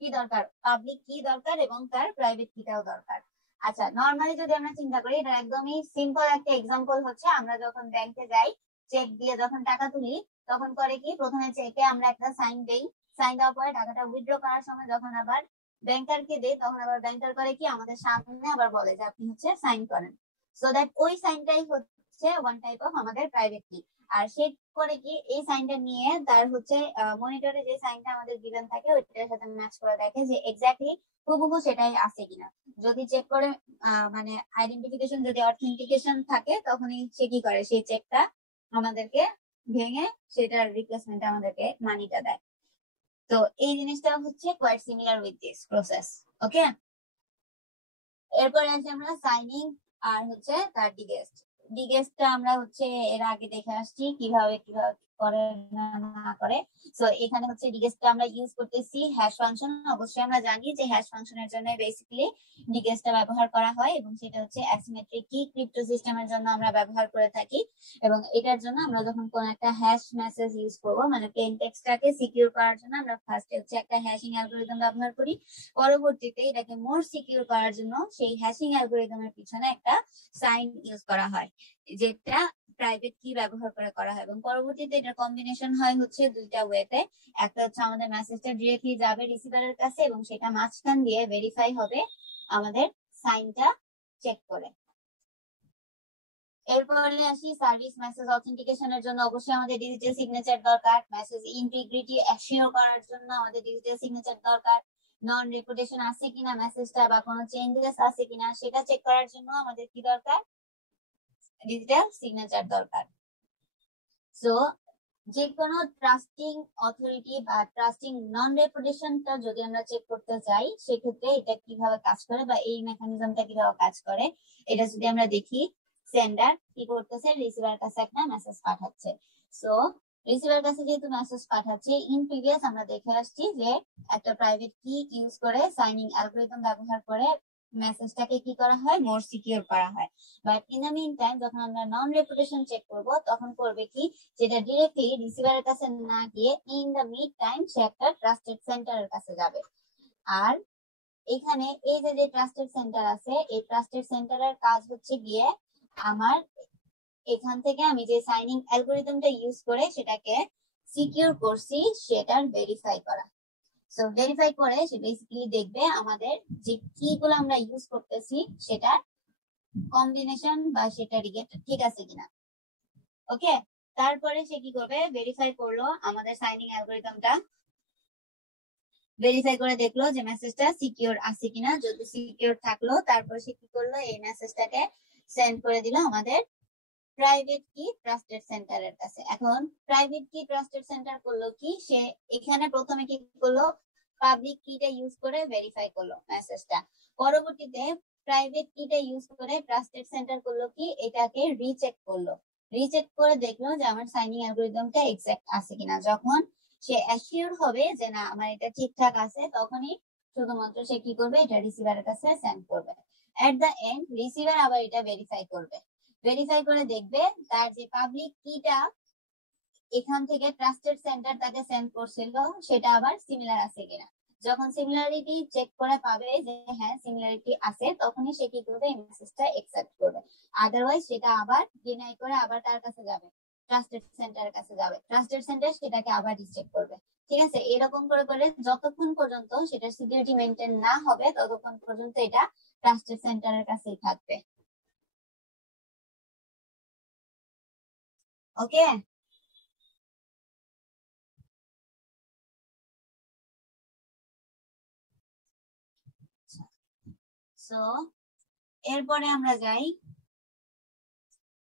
কি দরকার, পাবলিক কি দরকার এবং তার প্রাইভেট কিটাও দরকার। আচ্ছা, নরমালি যদি আমরা চিন্তা করি, এটা একদমই সিম্পল একটা এক্সাম্পল হচ্ছে আমরা যখন ব্যাংকে যাই চেক দিয়ে যখন টাকা তুলি, তখন করে কি প্রথমে চেকে আমরা একটা সাইন দেই, সাইন দেওয়ার পরে টাকাটা উইথড্র করার সময় যখন আবার ব্যাংকারকে দেই তখন আবার ব্যাংকার করে কি আমাদের সামনে আবার বলে যে আপনি হচ্ছে সাইন করেন। সো দ্যাট ওই সাইনটাই হচ্ছে ওয়ান টাইপ অফ আমাদের প্রাইভেট কি। আর সে করে কি এই সাইনটা নিয়ে তার হচ্ছে মনিটরে যে সাইনটা আমাদের গিভেন থাকে ওইটার সাথে ম্যাচ করে দেখে যে এক্স্যাক্টলি হুবহু সেটাই আছে কিনা। যদি চেক করে মানে আইডেন্টিফিকেশন যদি অথেন্টিকেশন থাকে তখনই সে কি করে, সেই চেকটা আমাদেরকে ভেঙে সেটার রিপ্লেসমেন্ট আমাদেরকে মানিটা দেয়। তো এই জিনিসটা হচ্ছে quite similar with this process. Okay, এরপরে আছে আমরা সাইনিং আর হচ্ছে তার ডিগেস্ট। ডিগেস্টটা আমরা হচ্ছে এর আগে দেখে আসছি কিভাবে করে না করে। সো এখানে হচ্ছে ডিগেস্টটা আমরা ইউজ করতেছি হ্যাশ ফাংশন। অবশ্যই আমরা জানি যে হ্যাশ ফাংশনের জন্য বেসিক্যালি ডিগেস্টটা ব্যবহার করা হয় এবং সেটা হচ্ছে অ্যাসিমেট্রিক কি ক্রিপ্টো সিস্টেমের জন্য আমরা ব্যবহার করে থাকি। এবং এটার জন্য আমরা যখন কোন একটা হ্যাশ মেসেজ ইউজ করব, মানে প্লেন টেক্সটটাকে সিকিউর করার জন্য আমরা ফার্স্টে হচ্ছে একটা হ্যাশিং অ্যালগরিদম ব্যবহার করি। পরবর্তীতে এটাকে মোর সিকিউর করার জন্য সেই হ্যাশিং অ্যালগরিদমের পিছনে একটা সাইন ইউজ করা হয়, যেটা প্রাইভেট কি ব্যবহার করে করা হয়। এবং পরবর্তীতে এটার কম্বিনেশন হয় হচ্ছে দুইটা ওয়েতে। একটা হচ্ছে আমাদের মেসেজটা ডিরেক্টলি যাবে রিসিভারের কাছে এবং সেটা মাঝখান দিয়ে ভেরিফাই হবে আমাদের সাইনটা চেক করে। এরপরে আসি সার্ভিস মেসেজ অথেন্টিকেশনের জন্য অবশ্যই আমাদের ডিজিটাল সিগনেচার দরকার। মেসেজ ইন্টিগ্রিটি অ্যাসিওর করার জন্য আমাদের ডিজিটাল সিগনেচার দরকার। নন রেপুটেশন আছে কিনা মেসেজটা বা কোনো চেঞ্জেস আছে কিনা সেটা চেক করার জন্য আমাদের কি দরকার, ডিজিটাল সিগনেচার দরকার। সো যে কোনো ট্রাস্টিং অথরিটি বা ট্রাস্টিং নন রেপুটেশনটা যদি আমরা চেক করতে চাই, সেক্ষেত্রে এটা কিভাবে কাজ করে বা এই মেকানিজমটা কিভাবে কাজ করে এটা যদি আমরা দেখি, সেন্ডার কি করতেছে, রিসিভার কাছে একটা মেসেজ পাঠাচ্ছে। সো রিসিভার কাছে যেহেতু মেসেজ পাঠাচ্ছে, ইন প্রিভিয়াস আমরা দেখে আসছি যে একটা প্রাইভেট কি ইউজ করে সাইনিং অ্যালগরিদম ব্যবহার করে মেসেজটাকে কি করা হয়, মোর সিকিউর করা হয়। But in the mean time যখন আমরা নন রেপুটেশন চেক করব, তখন করবে কি, যেটা ডিরেক্টলি রিসিভারের কাছে না গিয়ে ইন দ্য মিড টাইম সে একটা ট্রাস্টেড সেন্টারের কাছে যাবে। আর এখানে এই যে ট্রাস্টেড সেন্টার আছে, এই ট্রাস্টেড সেন্টারের কাজ হচ্ছে গিয়ে আমার এখান থেকে আমি যে সাইনিং অ্যালগরিদমটা ইউজ করে সেটাকে সিকিউর করছি সেটার ভেরিফাই করা। সো ভেরিফাই করে সে বেসিক্যালি দেখবে আমাদের যে কি গুলো আমরা ইউজ করতেছি সেটা কম্বিনেশন বা সেটা ঠিক আছে কিনা। ওকে, তারপরে সে কি করবে, ভেরিফাই করলো আমাদের সাইনিং অ্যালগরিদমটা, ভেরিফাই করে দেখলো যে মেসেজটা সিকিউর আছে কিনা। যদি সিকিউর থাকলো, তারপর সে কি করলো, এই মেসেজটাকে সেন্ড করে দিল আমাদের প্রাইভেট কি ট্রাস্টেড সেন্টারের কাছে। এখন প্রাইভেট কি ট্রাস্টেড সেন্টার করলো কি, সে এখানে প্রথমে কি করলো, পাবলিক কিটা ইউজ করে ভেরিফাই করলো মেসেজটা। পরবর্তীতে প্রাইভেট কিটা ইউজ করে ট্রাস্টেড সেন্টার করলো কি, এটাকে রিচেক করলো। রিচেক করে দেখলো যে আমার সাইনিং অ্যালগরিদমটা এক্সাক্ট আছে কিনা। যখন সে অ্যাসিওর হবে যে না আমার এটা ঠিকঠাক আছে, তখনই শুধুমাত্র সে কি করবে, এটা রিসিভারের কাছে সেন্ড করবে। এট দ্য এন্ড রিসিভার আবার এটা ভেরিফাই করবে। ভেরিফাই করে দেখবে তার যে পাবলিক কিটা এখান থেকে ট্রাস্টেড সেন্টার তাকে সেন্ড করছিল সেটা আবার সিমিলার আছে কিনা। যখন সিমিলারিটি চেক করে পাবে যে হ্যাঁ সিমিলারিটি আছে, তখনই সে কি করবে, এই মেসেজটা অ্যাকসেপ্ট করবে। আদারওয়াইজ সেটা আবার ডিনাই করে আবার তার কাছে যাবে, ট্রাস্টেড সেন্টারের কাছে যাবে। ট্রাস্টেড সেন্টার সেটাকে আবার রিজেক্ট করবে। ঠিক আছে, এরকম করে করে যতক্ষণ পর্যন্ত সেটা সিকিউরিটি মেইনটেইন না হবে, ততক্ষণ পর্যন্ত এটা ট্রাস্টেড সেন্টারের কাছেই থাকবে। ওকে, সো এরপরে আমরা যাই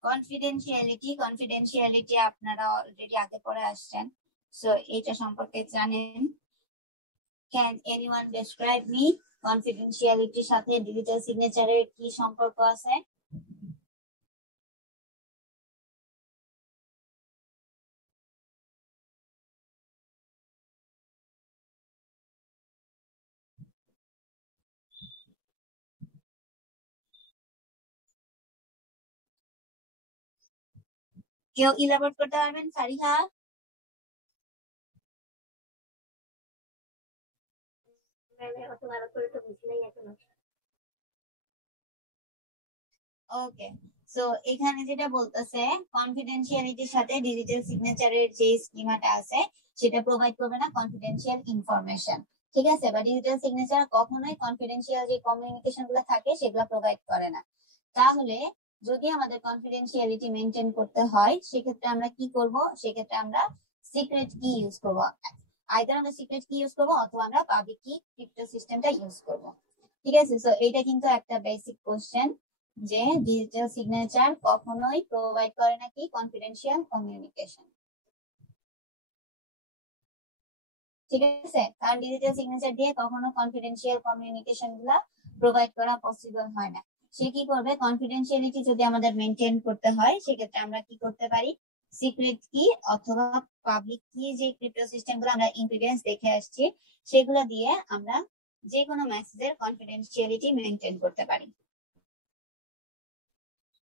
কনফিডেন্সিয়ালিটি। কনফিডেন্সিয়ালিটি আপনারা অলরেডি আগে পড়ে আসছেন, সো এটা সম্পর্কে জানেন। ক্যান এনিওয়ান ডেসক্রাইব মি কনফিডেন্সিয়ালিটির সাথে ডিজিটাল সিগনেচারের কি সম্পর্ক আছে? কেউ ইলাবোরেট করতে পারবেন? ফারিহা? অত ভালো করে তো বুঝি নাই এখনো। ওকে, সো এখানে যেটা বলতেছে, কনফিডেন্সিয়ালিটির সাথে ডিজিটাল সিগনেচারের যে স্কিমাটা আছে সেটা প্রোভাইড করবে না কনফিডেন্সিয়াল ইনফরমেশন। ঠিক আছে, বা ডিজিটাল সিগনেচার কখনোই কনফিডেন্সিয়াল যে কমিউনিকেশন গুলো থাকে সেগুলো প্রোভাইড করে না। তাহলে যদি আমাদের কনফিডেন্সিয়ালিটি মেনটেন করতে হয়, সেক্ষেত্রে আমরা কি করব, সেক্ষেত্রে আমরা সিক্রেট কি ইউজ করব। আইদার আমরা সিক্রেট কি ইউজ করব অথবা আমরা পাবলিক কি ক্রিপ্টো সিস্টেমটা ইউজ করব। ঠিক আছে, সো এটা কিন্তু একটা বেসিক কোশ্চেন যে ডিজিটাল সিগনেচার কখনোই প্রোভাইড করে নাকি কনফিডেন্সিয়াল কমিউনিকেশন। ঠিক আছে, কারণ ডিজিটাল সিগনেচার দিয়ে কখনো কনফিডেন্সিয়াল কমিউনিকেশন গুলা প্রোভাইড করা পসিবল হয় না। সে কি করবে, কনফিডেন্সিয়ালিটি যদি আমাদের মেনটেন করতে হয়, সেক্ষেত্রে আমরা কি করতে পারি, সিক্রেট কি অথবা পাবলিক কি, যে ক্রিপ্টো সিস্টেম গুলো আমরা ইন প্রিভিয়াস দেখে আসছি, সেগুলো দিয়ে আমরা যে কোনো মেসেজের কনফিডেন্সিয়ালিটি মেনটেন করতে পারি।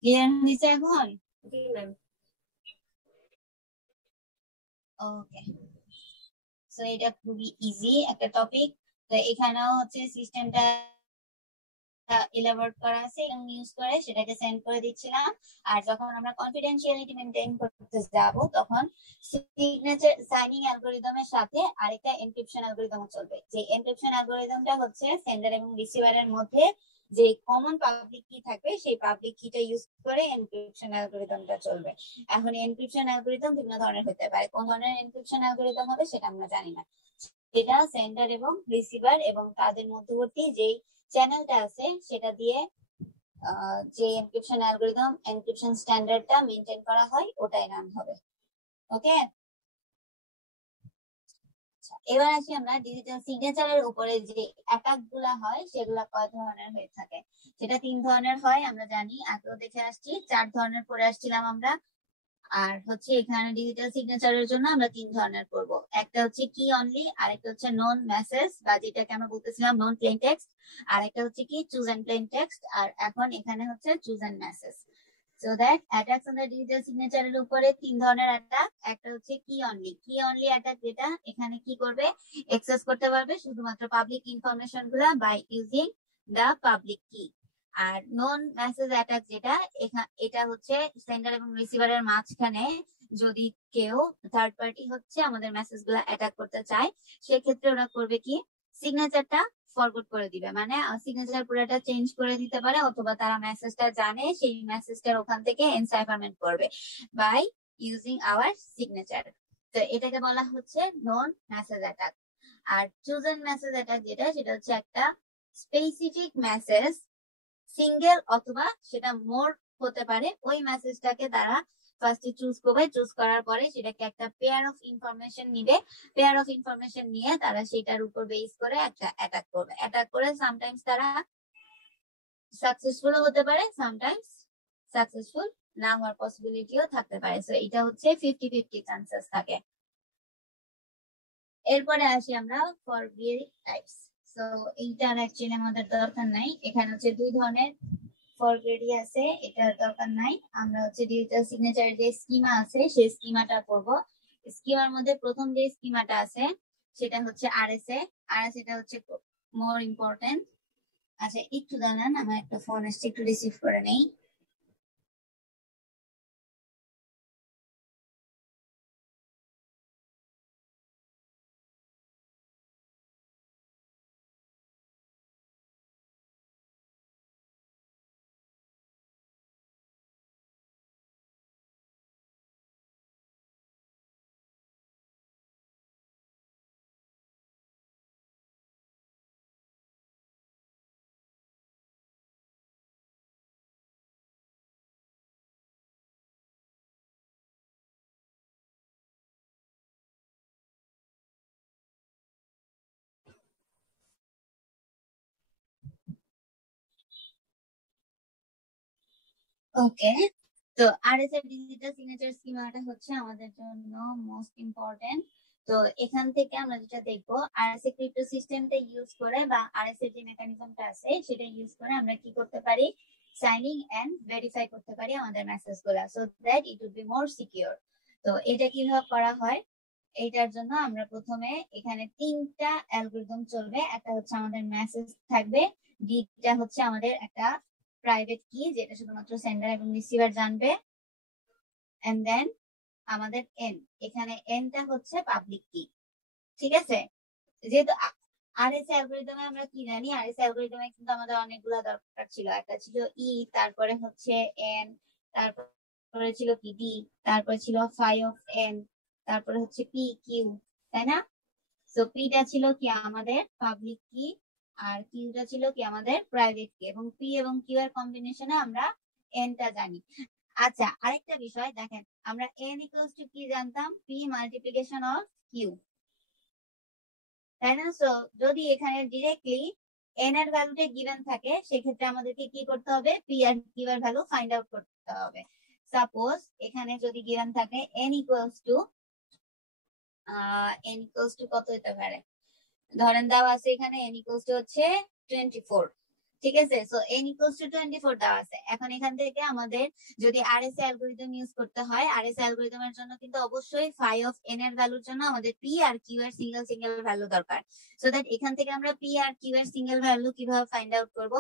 ক্লিয়ার হয়েছে এখন? জি ম্যাম। ওকে, সো এটা খুবই ইজি একটা টপিক। তো এখানেও হচ্ছে সিস্টেমটা এলাবোরেট করা আছে এবং ইউজ করে সেটাকে সেন্ড করে দিচ্ছিলাম। আর যখন আমরা কনফিডেন্সিয়ালিটি মেনটেন করতে যাব তখন সিগনেচার সাইনিং অ্যালগরিদমের সাথে আরেকটা এনক্রিপশন অ্যালগরিদম চলবে। যে এনক্রিপশন অ্যালগরিদমটা হচ্ছে সেন্ডার এবং রিসিভারের মধ্যে যে কমন পাবলিক কি থাকবে সেই পাবলিক কিটা ইউজ করে এনক্রিপশন অ্যালগরিদমটা চলবে। এখন এনক্রিপশন অ্যালগরিদম বিভিন্ন ধরনের হতে পারে, কোন ধরনের এনক্রিপশন অ্যালগরিদম হবে সেটা আমরা জানি না। এটা সেন্ডার এবং রিসিভার এবং তাদের মধ্যবর্তী যেই চ্যানেলটা আছে সেটা দিয়ে যে এনক্রিপশন অ্যালগরিদম এনক্রিপশন স্ট্যান্ডার্ডটা মেনটেন করা হয় ওটাই রান হবে। ওকে, এবার আসি আমরা ডিজিটাল সিগনেচারের উপরে যে অ্যাটাক গুলা হয় সেগুলা কয় ধরনের হয়ে থাকে। সেটা 3 ধরনের হয় আমরা জানি, আগেও দেখে আসছি, 4 ধরনের পড়ে আসছিলাম আমরা। আর হচ্ছে এখানে ডিজিটাল সিগনেচারের জন্য আমরা 3 ধরনের করব। একটা হচ্ছে কি অনলি, আরেকটা হচ্ছে নন মেসেজ বা যেটাকে আমরা বলতেছিলাম নন প্লেন টেক্সট, আর একটা হচ্ছে কি চুজ এন্ড প্লেন টেক্সট, আর এখন এখানে হচ্ছে chosen message. So that attacks on the digital সিগনেচারের উপরে 3 ধরনের অ্যাটাক। একটা হচ্ছে কি অনলি অ্যাটাক, যেটা এখানে কি করবে, অ্যাক্সেস করতে পারবে শুধুমাত্র পাবলিক ইনফরমেশন গুলা বাই ইউজিং দা পাবলিক কি। আর নন মেসেজ অ্যাটাক যেটা, এটা হচ্ছে সেন্ডার এবং রিসিভারের মাঝখানে যদি কেউ থার্ড পার্টি হচ্ছে আমাদের মেসেজ গুলা অ্যাটাক করতে চায়, সেক্ষেত্রে ওরা করবে কি, সিগনেচারটা ফরওয়ার্ড করে দিবে, মানে সিগনেচার পুরোটা চেঞ্জ করে দিতে পারে, অথবা তারা মেসেজটা জানে সেই মেসেজটার ওখান থেকে এনসাইফারমেন্ট করবে বাই ইউজিং আওয়ার সিগনেচার। তো এটাকে বলা হচ্ছে নন মেসেজ অ্যাটাক। আর চুজেন মেসেজ অ্যাটাক যেটা, সেটা হচ্ছে একটা স্পেসিফিক মেসেজ, সিঙ্গেল অথবা সেটা মোর হতে পারে, ওই মেসেজটাকে তারা ফার্স্টে চুজ করবে, চুজ করার পরে সেটাকে একটা পেয়ার অফ ইনফরমেশন নিবে, পেয়ার অফ ইনফরমেশন নিয়ে তারা সেটার উপর বেস করে একটা অ্যাটাক করবে। অ্যাটাক করে সামটাইমস তারা সাকসেসফুল হতে পারে, সামটাইমস সাকসেসফুল না হওয়ার পসিবিলিটিও থাকতে পারে। সো এটা হচ্ছে 50-50 চান্সেস থাকে। এরপরে আসি আমরা ফরগেরি টাইপস। সো এইটার অ্যাকচুয়ালি আমাদের দরকার নাই, এখানে হচ্ছে 2 ধরনের ফরগেরি আছে, এটার দরকার নাই। আমরা হচ্ছে ডিজিটাল সিগনেচারের যে স্কিমা আছে সেই স্কিমাটা করব। স্কিমার মধ্যে প্রথম যে স্কিমাটা আছে সেটা হচ্ছে আরএসএ। আরএসএটা হচ্ছে মোর ইম্পর্টেন্ট। আচ্ছা একটু দাঁড়ান, আমার একটা ফোন আসছে, একটু রিসিভ করে নেই। ওকে, তো আরএসএ ডিজিটাল সিগনেচার স্কিমাটা হচ্ছে আমাদের জন্য মোস্ট ইম্পর্টেন্ট। তো এখান থেকে আমরা যেটা দেখবো, আরএসএ ক্রিপ্টো সিস্টেমটা ইউজ করে বা আরএসএ যে মেকানিজমটা আছে সেটা ইউজ করে আমরা কি করতে পারি, সাইনিং এন্ড ভেরিফাই করতে পারি আমাদের মেসেজ গুলা, so that it will be more secure. তো এটা কিভাবে করা হয়, এইটার জন্য আমরা প্রথমে এখানে 3টা অ্যালগরিদম চলবে। একটা হচ্ছে আমাদের মেসেজ থাকবে, ডিটা হচ্ছে আমাদের একটা প্রাইভেট কি যেটা শুধুমাত্র সেন্ডার এবং রিসিভার জানবে, এন্ড দেন আমাদের এন, এখানে এনটা হচ্ছে পাবলিক কি। ঠিক আছে, যেহেতু আরএসএ অ্যালগরিদমে আমরা কি জানি, আরএসএ অ্যালগরিদমে কিন্তু আমাদের অনেকগুলা দরকার ছিল। একটা ছিল ই, তারপরে হচ্ছে এন, তারপরে ছিল কি ডি, তারপরে ছিল ফাই অফ এন, তারপরে হচ্ছে পি কিউ, তাই না? সো পিটা ছিল কি আমাদের পাবলিক কি, আর কিউটা ছিল কি আমাদের প্রাইভেট কি, এবং পি এবং কিউ এর কম্বিনেশনে আমরা এনটা জানি। আচ্ছা আরেকটা বিষয় দেখেন, আমরা এন ইকুয়ালস টু কি জানতাম, পি মাল্টিপ্লিকেশন অফ কিউ, তাই না? সো যদি এখানে ডিরেক্টলি এন এর ভ্যালুটা গিভেন থাকে সেক্ষেত্রে আমাদেরকে কি করতে হবে, পি আর কিউ এর ভ্যালু ফাইন্ড আউট করতে হবে। সাপোজ এখানে যদি গিভেন থাকে n ইকুয়ালস টু কত হতে পারে, ধরেন দেওয়া আছে এখানে n ইকুয়ালস টু হচ্ছে 24, ঠিক আছে। সো n ইকুয়ালস টু 24 দেওয়া আছে। এখন এখান থেকে আমাদের যদি আরএসএ অ্যালগরিদম ইউজ করতে হয়, আরএসএ অ্যালগরিদমের জন্য কিন্তু অবশ্যই ফাই অফ n এর ভ্যালুর জন্য আমাদের p আর q এর সিঙ্গেল সিঙ্গেল ভ্যালু দরকার। সো দ্যাট এখান থেকে আমরা p আর q এর সিঙ্গেল ভ্যালু কিভাবে ফাইন্ড আউট করব,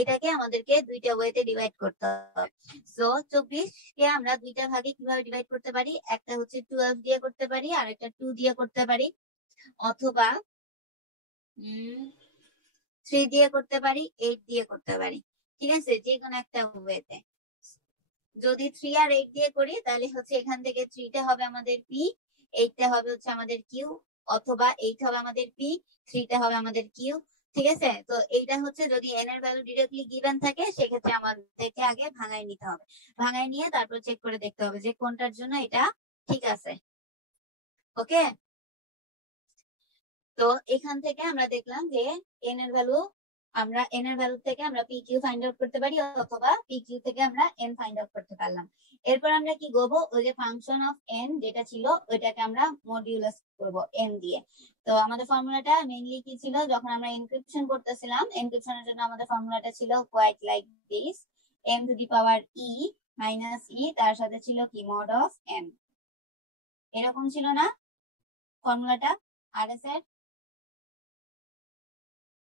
এটাকে আমাদেরকে দুইটা ওয়েতে ডিভাইড করতে হবে। সো 24 কে আমরা দুইটা ভাগে কিভাবে ডিভাইড করতে পারি, একটা হচ্ছে 12 দিয়ে করতে পারি আর একটা 2 দিয়ে করতে পারি, অথবা 3 দিয়ে করতে পারি, 8 দিয়ে করতে পারি, ঠিক আছে, যে কোনো একটা ওয়েতে। যদি 3 আর 8 দিয়ে করি তাহলে হচ্ছে এখান থেকে 3 টা হবে আমাদের p, 8 টা হবে হচ্ছে আমাদের q, অথবা 8 হবে আমাদের p, 3 টা হবে আমাদের q, ঠিক আছে। তো এইটা হচ্ছে যদি n এর ভ্যালু ডিরেক্টলি গিভেন থাকে সেক্ষেত্রে আমাদেরকে আগে ভাঙায় নিতে হবে, ভাঙায় নিয়ে তারপর চেক করে দেখতে হবে যে কোনটার জন্য এটা ঠিক আছে। ওকে, তো এখান থেকে আমরা দেখলাম যে n এর ভ্যালু থেকে আমরা pq ফাইন্ড আউট করতে পারি, অথবা pq থেকে আমরা n ফাইন্ড আউট করতে পারলাম। এরপর আমরা কি করব, ওই যে ফাংশন অফ n যেটা ছিল ওইটাকে আমরা মডিউলাস করব n দিয়ে। তো আমাদের ফর্মুলাটা মেইনলি কি ছিল, যখন আমরা এনক্রিপশন করতেছিলাম, এনক্রিপশনের জন্য আমাদের ফর্মুলাটা ছিল quite like this, m to the power e minus e, তার সাথে ছিল কি মড অফ n, এরকম ছিল না ফর্মুলাটা আরএস এর।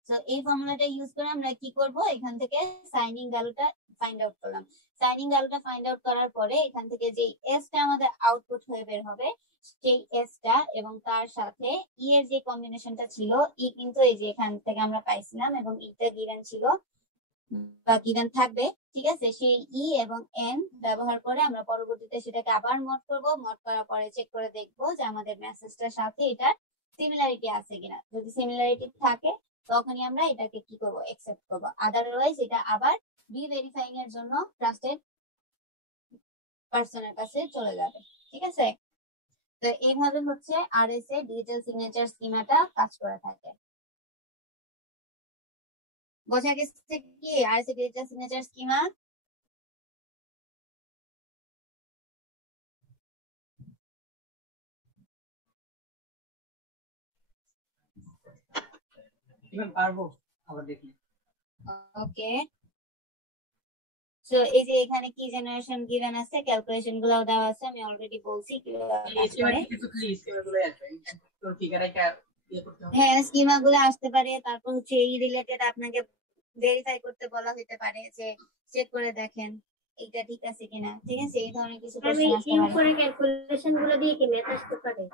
তো এই ফর্মুলাটা ইউজ করে আমরা কি করব, এখান থেকে সাইনিং ভ্যালুটা ফাইন্ড আউট করলাম। সাইনিং ভ্যালুটা ফাইন্ড আউট করার পরে এখান থেকে যে এস টা আমাদের আউটপুট হয়ে বের হবে, সেই এস টা এবং তার সাথে ই এর যে কম্বিনেশনটা ছিল, ই কিন্তু এই যে এখান থেকে আমরা পাইছিলাম এবং ইটা গিভেন ছিল বা গিভেন থাকবে, ঠিক আছে। সেই ই এবং এন ব্যবহার করে আমরা পরবর্তীতে সেটাকে আবার মড করব, মড করার পরে চেক করে দেখবো যে আমাদের মেসেজটার সাথে এটার সিমিলারিটি আছে কিনা। যদি সিমিলারিটি থাকে তখনই আমরা এটাকে কি করব, অ্যাকসেপ্ট করব, আদারওয়াইজ এটা আবার রি-ভেরিফাইং এর জন্য ট্রাস্টেড পারসনের কাছে চলে যাবে, ঠিক আছে। তো এইভাবে হচ্ছে আরএসএ ডিজিটাল সিগনেচার স্কিমাটা কাজ করে থাকে। বোঝা গেছে কি আরএসএ ডিজিটাল সিগনেচার স্কিমা? এবার পারবো আবার দেখি। ওকে, সো এই যে এখানে কি জেনারেশন গিভেন আছে, ক্যালকুলেশন গুলোও দেওয়া আছে, আমি অলরেডি বলছি কিভাবে কাজ করে। কিছু খালি স্কিমা গুলো আসবে, তো ফিগার একটা ইয়ে করতে হবে। হ্যাঁ, স্কিমা গুলো আসতে পারে, তারপর হচ্ছে এই রিলেটেড আপনাকে ভেরিফাই করতে বলা হতে পারে যে চেক করে দেখেন এটা ঠিক আছে কিনা, ঠিক আছে, এই ধরনের কিছু আমি কোশ্চেন আসতে ইউ পারে। করে ক্যালকুলেশন গুলো দিয়ে কি ম্যাথ আসতে পারে?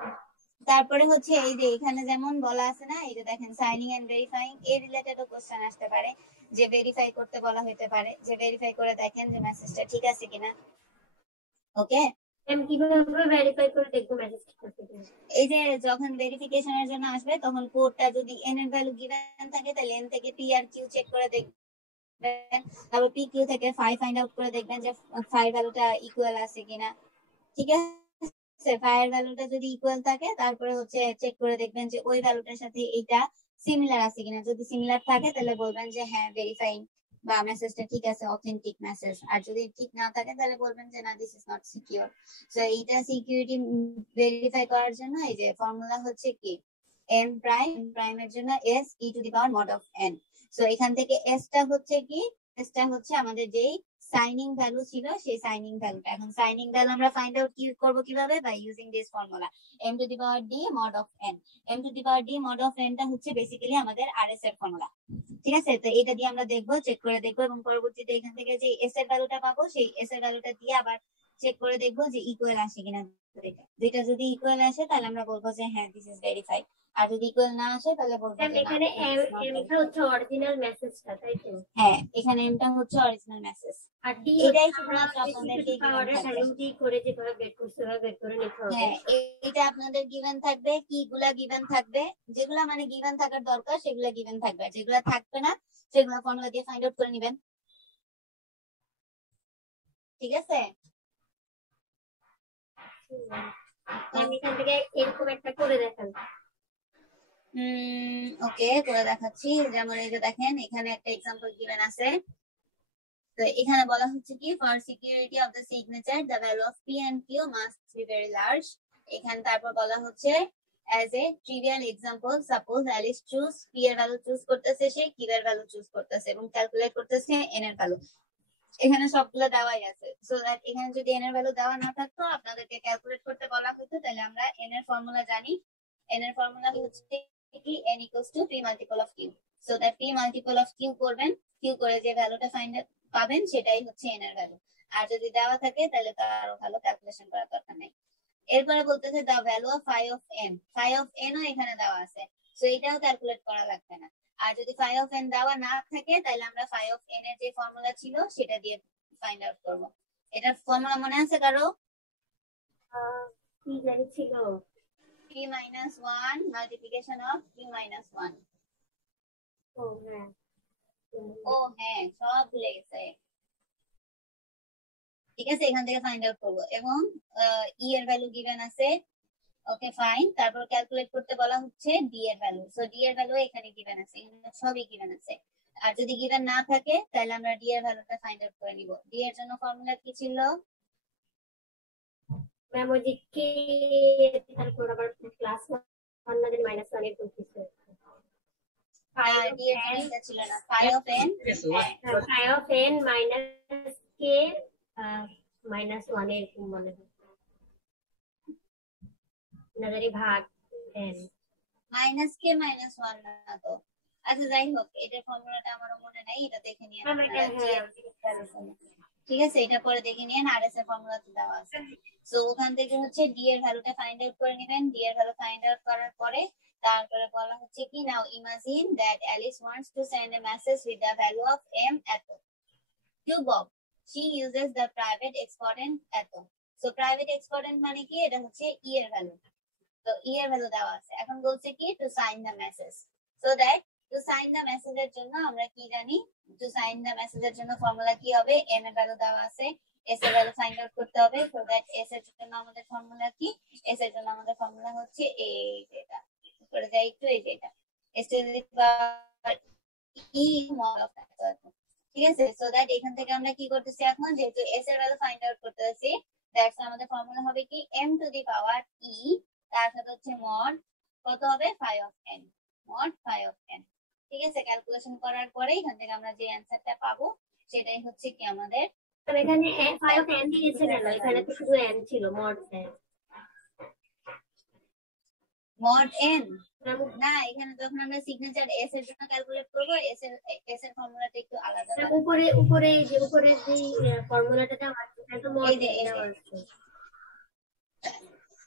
তারপরে হচ্ছে এই যে এখানে যেমন বলা আছে না, এই যে দেখেন সাইনিং এন্ড ভেরিফাইং, এই রিলেটেডও কোশ্চেন আসতে পারে, যে ভেরিফাই করতে বলা হতে পারে, যে ভেরিফাই করে দেখেন যে মেসেজটা ঠিক আছে কিনা। ওকে, আমি কিভাবে ভেরিফাই করে দেখবো মেসেজ ঠিক আছে কিনা? এই যে যখন ভেরিফিকেশনের জন্য আসবে তখন কোডটা যদি n এর ভ্যালু গিভেন থাকে তাহলে n থেকে p আর q চেক করে দেখবেন, তারপর p q থেকে phi ফাইন্ড আউট করে দেখবেন যে phi ভ্যালুটা ইকুয়াল আছে কিনা, ঠিক আছে। phi এর ভ্যালুটা যদি ইকুয়াল থাকে তারপরে হচ্ছে চেক করে দেখবেন যে ওই ভ্যালুটার সাথে এটা সিমিলার আছে কিনা, যদি সিমিলার থাকে তাহলে বলবেন যে হ্যাঁ ভেরিফাইং বা মেসেজটা ঠিক আছে, অথেন্টিক মেসেজ। আর যদি ঠিক না থাকে তাহলে বলবেন যে না, this is not secure. So এইটা সিকিউরিটি ভেরিফাই করার জন্য এই যে ফর্মুলা হচ্ছে কি n প্রাইম, প্রাইমের জন্য s e two the power mod of n। So এখান থেকে s টা হচ্ছে কি, s টা হচ্ছে আমাদের যেই সাইনিং ভ্যালু ছিল সেই সাইনিং ভ্যালুটা। এখন সাইনিং ভ্যালু আমরা ফাইন্ড আউট কি করব কিভাবে, by using this formula m to the power d mod of n। m to the power d mod of n টা হচ্ছে বেসিক্যালি আমাদের rs এর ফর্মুলা, ঠিক আছে। তো এটা দিয়ে আমরা দেখবো, চেক করে দেখবো এবং পরবর্তীতে এখান থেকে যে s এর ভ্যালুটা পাবো সেই s এর ভ্যালুটা দিয়ে আবার চেক করে দেখবো যে ইকুয়াল আসে কিনা। দুইটা যদি ইকুয়াল আসে তাহলে আমরা বলবো যে হ্যাঁ দিস ইজ ভেরিফাইড, আর যদি ইকুয়াল না আসে তাহলে বলবো যে না, এখানে this is not এমটা হচ্ছে অরিজিনাল মেসেজটা, তাই তো? হ্যাঁ, এখানে এমটা হচ্ছে অরিজিনাল মেসেজ। আর ডি এটাই আমরা শুধুমাত্র আপনাদেরকে পাওয়ারে given থাকবে। ডি করে যেভাবে বের করতে হবে বের করে নিতে হবে। হ্যাঁ, এটা আপনাদের গিভেন থাকবে, কিগুলা গিভেন থাকবে, যেগুলা মানে গিভেন থাকার দরকার সেগুলা গিভেন থাকবে, আর যেগুলা থাকবে না সেগুলা ফর্মুলা দিয়ে ফাইন্ড আউট করে নেবেন, ঠিক আছে। আমি এখান থেকে এরকম একটা করে দেখান। ওকে, করে দেখাচ্ছি। যেমন এই যে দেখেন এখানে একটা এক্সাম্পল গিভেন আছে, তো এখানে বলা হচ্ছে কি for security of the signature the value of P and Q must be very large. এখানে তারপর বলা হচ্ছে as a trivial example, suppose Alice choose p এর ভ্যালু চুজ করতেছে, সে q এর ভ্যালু চুজ করতেছে এবং ক্যালকুলেট করতেছে n এর ভ্যালু। এখানে সবগুলো দেওয়াই আছে, সো দ্যাট এখানে যদি n এর ভ্যালু দেওয়া না থাকতো আপনাদেরকে ক্যালকুলেট করতে বলা হতো, তাহলে আমরা n এর ফর্মুলা জানি। n এর ফর্মুলা হচ্ছে কি n equals to p multiple of q, so that p multiple of q করবেন, q করে যে ভ্যালুটা ফাইন্ড পাবেন সেটাই হচ্ছে n এর ভ্যালু। আর যদি দেওয়া থাকে তাহলে তো আরো ভালো, ক্যালকুলেশন করার দরকার নাই। এরপরে বলতেছে the value of phi of N, phi of N ও এখানে দেওয়া আছে, সো এটাও ক্যালকুলেট করা লাগবে না। আর যদি ফাই অফ এন দেওয়া না থাকে তাহলে আমরা ফাই অফ এন এর যে ফর্মুলা ছিল সেটা দিয়ে ফাইন্ড আউট করব। এটার ফর্মুলা মনে আছে কারো? কি জানি ছিল, p minus 1 multiplication of q minus 1। ও হ্যাঁ ও হ্যাঁ, সব ভুলে গেছে। ঠিক আছে, এখান থেকে ফাইন্ড আউট করব এবং ই এর ভ্যালু গিভেন আছে, ওকে ফাইন। তারপর ক্যালকুলেট করতে বলা হচ্ছে ডি এর ভ্যালু, সো ডি এর ভ্যালু এখানে গিভেন আছে, এখানে সবই গিভেন আছে। আর যদি গিভেন না থাকে তাহলে আমরা ডি এর ভ্যালুটা ফাইন্ড আউট করে নিব। ডি এর জন্য ফর্মুলা কি ছিল? ম্যাম ওই যে কি তারপর আবার ক্লাস 1 না দেন -1 এর করতেছে ডি এর জন্য এটা ছিল না, phi of N, phi of n minus k -1 এরকম মনে হয় না জানি ভাগ n। মাইনাস কে মাইনাস 1 না তো। আচ্ছা যাই হোক, এটার ফর্মুলাটা আমারও মনে নাই, এটা দেখে নিয়ে ঠিক আছে, এটা পরে দেখে নিন। আর এস এর ফর্মুলা তো দেওয়া আছে, সো ওখান থেকে হচ্ছে ডি এর ভ্যালুটা ফাইন্ড আউট করে নেবেন। ডি এর ভ্যালু ফাইন্ড আউট করার পরে তারপরে বলা হচ্ছে কি, now imagine that Alice wants to send a message with the value of M এত to Bob, she uses the private exponent এত। সো প্রাইভেট এক্সপোর্টেন্ট মানে কি, এটা হচ্ছে ই এর ভ্যালু, তো ই এর ভ্যালু দেওয়া আছে। এখন বলছে কি to sign the message, so that to sign the মেসেজের জন্য আমরা কি জানি, টু সাইন দ্য মেসেজের জন্য ফর্মুলা কি হবে, এম এর ভ্যালু দেওয়া আছে, এস এর ভ্যালু ফাইন্ড আউট করতে হবে। সো দ্যাট এস এর জন্য আমাদের ফর্মুলা কি, এস এর জন্য আমাদের ফর্মুলা হচ্ছে এই যেটা করে যাই একটু, এই যেটা S two the power E mod of এত। ঠিক আছে, সো দ্যাট এখান থেকে আমরা কি করতেছি, এখন যেহেতু এস এর ভ্যালু ফাইন্ড আউট করতেছি, দ্যাটস আমাদের ফর্মুলা হবে কি এম টু দি পাওয়ার ই, তার সাথে হচ্ছে মড কত হবে, phi of n, mod phi of n. ঠিক আছে, ক্যালকুলেশন করার পরে এখান থেকে আমরা যে অ্যানসারটা পাবো সেটাই হচ্ছে কি আমাদের এখানে ফাই অফ n দিয়েছে কেন? এখানে তো শুধু n ছিল, মড n। মড এন না, এখানে যখন আমরা সিগনেচার এস এর জন্য ক্যালকুলেট করব, এস এর ফর্মুলাটা একটু আলাদা। উপরে উপরে যে উপরে যে ফর্মুলাটা দেওয়া আছে এটা তো মড দেওয়া আছে।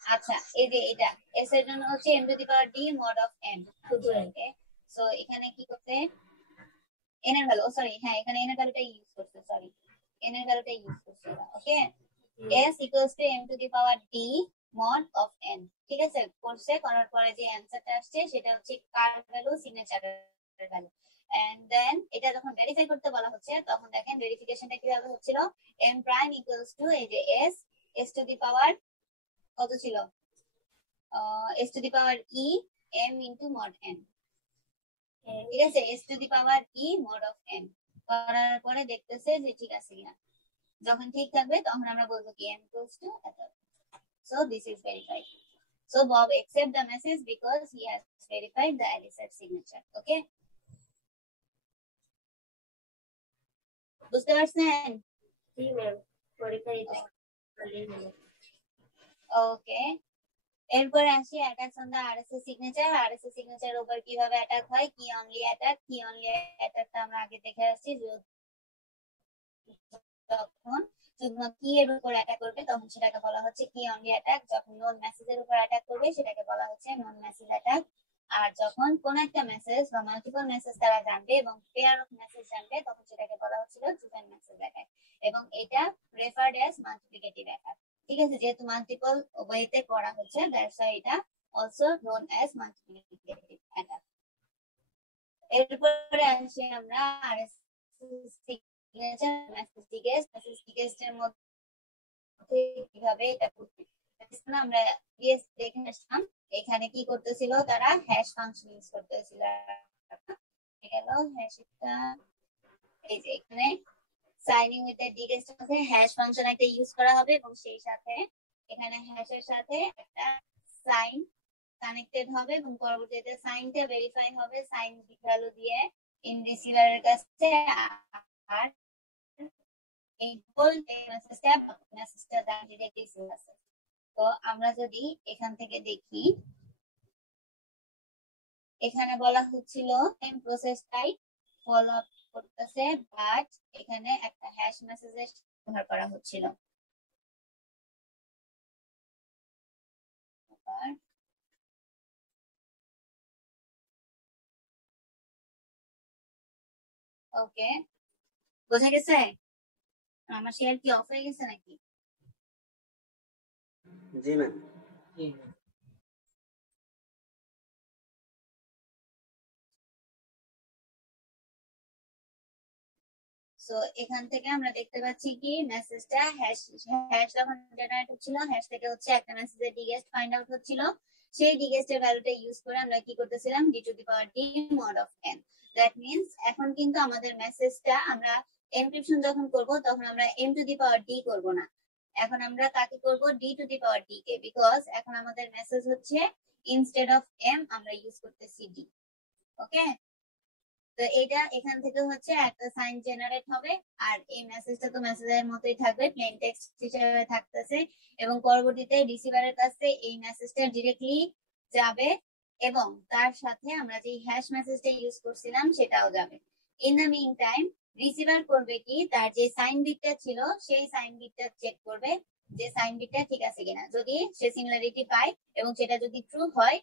আচ্ছা, এই যে এটা এস এর জন্য হচ্ছে m to the power d mod of n শুধু, ওকে। সো এখানে কি করতে, n এর ভ্যালু, সরি হ্যাঁ এখানে n এর ভ্যালুটা ইউজ করতে, সরি n এর ভ্যালুটা ইউজ করতে, ওকে। s equals to m to the power d mod of n, ঠিক আছে। করছে, করার পরে যে অ্যানসারটা আসছে সেটা হচ্ছে কার ভ্যালু, সিগনেচারের ভ্যালু। এন্ড দেন এটা যখন ভেরিফাই করতে বলা হচ্ছে তখন দেখেন ভেরিফিকেশনটা কিভাবে হচ্ছিল, m প্রাইম ইকুয়ালস টু এই যে s টু দি পাওয়ার কত ছিল, s two the power e m into mod n, ঠিক আছে, s two the power e mod of n করার পরে দেখতেছে যে ঠিক আছে কিনা, যখন ঠিক থাকবে তখন আমরা বলবো কি m equals to এত। So this is verified. So Bob accept the message because he has verified the Alice's signature. Okay? বুঝতে পারছেন? জি ম্যাম, পরীক্ষা ওকে, এরপরে আসি attacks on the RSS signature. RSS signature উপর কিভাবে অ্যাটাক হয়, কি অনলি অ্যাটাক, কি অনলি অ্যাটাকটা আমরা আগে দেখে আসছি, যখন শুধুমাত্র কি এর উপর অ্যাটাক করবে তখন সেটাকে বলা হচ্ছে কি অনলি অ্যাটাক, যখন নোন মেসেজের উপর অ্যাটাক করবে সেটাকে বলা হচ্ছে নোন মেসেজ অ্যাটাক, আর যখন কোন একটা মেসেজ বা মাল্টিপল মেসেজ তারা জানবে এবং পেয়ার অফ মেসেজ জানবে তখন সেটাকে বলা হচ্ছিল জুভেন মেসেজ অ্যাটাক, এবং এটা রেফার্ড অ্যাজ মাল্টিপ্লিকেটিভ অ্যাটাক। ঠিক আছে, যেহেতু মাল্টিপল ওয়েতে করা হচ্ছে দ্যাটস হোয়াই এটা also known as multiplicative attack. এরপরে আসি আমরা আরএসএস সিগনেচার মেসেজ টিকেস্টের মধ্যে কিভাবে এটা করতে, আমরা দেখে আসলাম এখানে কি করতেছিল, তারা হ্যাশ ফাংশন ইউজ করতেছিল। গেল হ্যাশটা এই যে এখানে সাইনিং উইথ দ্য ডিগেস্ট সাথে হ্যাশ ফাংশন একটা ইউজ করা হবে এবং সেই সাথে এখানে হ্যাশের সাথে একটা সাইন কানেক্টেড হবে এবং পরবর্তীতে সাইনটা ভেরিফাই হবে সাইন ভ্যালু দিয়ে ইন রিসিভারের কাছে। আর এই হোল মেসেজটা ডাইরেক্টলি সেভ আছে। তো আমরা যদি এখান থেকে দেখি, এখানে বলা হচ্ছিল সেম প্রসেসটাই ফলো আপ করতেছে, বাট এখানে একটা হ্যাশ মেসেজের ব্যবহার করা হচ্ছিল। ওকে, বোঝা গেছে? আমার শেয়ার কি অফ হয়ে গেছে নাকি? জি ম্যাম। সো এখান থেকে আমরা দেখতে পাচ্ছি কি মেসেজটা হ্যাশ যখন জেনারেট হচ্ছিল, হ্যাশ থেকে হচ্ছে একটা মেসেজের ডিগেস্ট ফাইন্ড আউট হচ্ছিল। সেই ডিগেস্টের ভ্যালুটা ইউজ করে আমরা কি করতেছিলাম, d two the power d mod of n। That means এখন কিন্তু আমাদের মেসেজটা আমরা এনক্রিপশন যখন করব তখন আমরা m to the power d করব না, এখন আমরা কাকে করব, d two the power d K, because এখন আমাদের মেসেজ হচ্ছে ইনস্টেড অফ m আমরা ইউজ করতেছি d। ওকে, তো এটা এখান থেকে হচ্ছে একটা সাইন জেনারেট হবে আর এই মেসেজটা তো মেসেজের মতোই থাকবে, প্লেন টেক্সট হিসেবে থাকতেছে এবং পরবর্তীতে রিসিভারের কাছে এই মেসেজটা ডিরেক্টলি যাবে এবং তার সাথে আমরা যে হ্যাশ মেসেজটা ইউজ করছিলাম সেটাও যাবে। In the mean time receiver করবে কি, তার যে সাইন বিটটা ছিল সেই সাইন বিটটা চেক করবে যে সাইন বিটটা ঠিক আছে কিনা। যদি সে সিমিলারিটি পায় এবং সেটা যদি ট্রু হয়,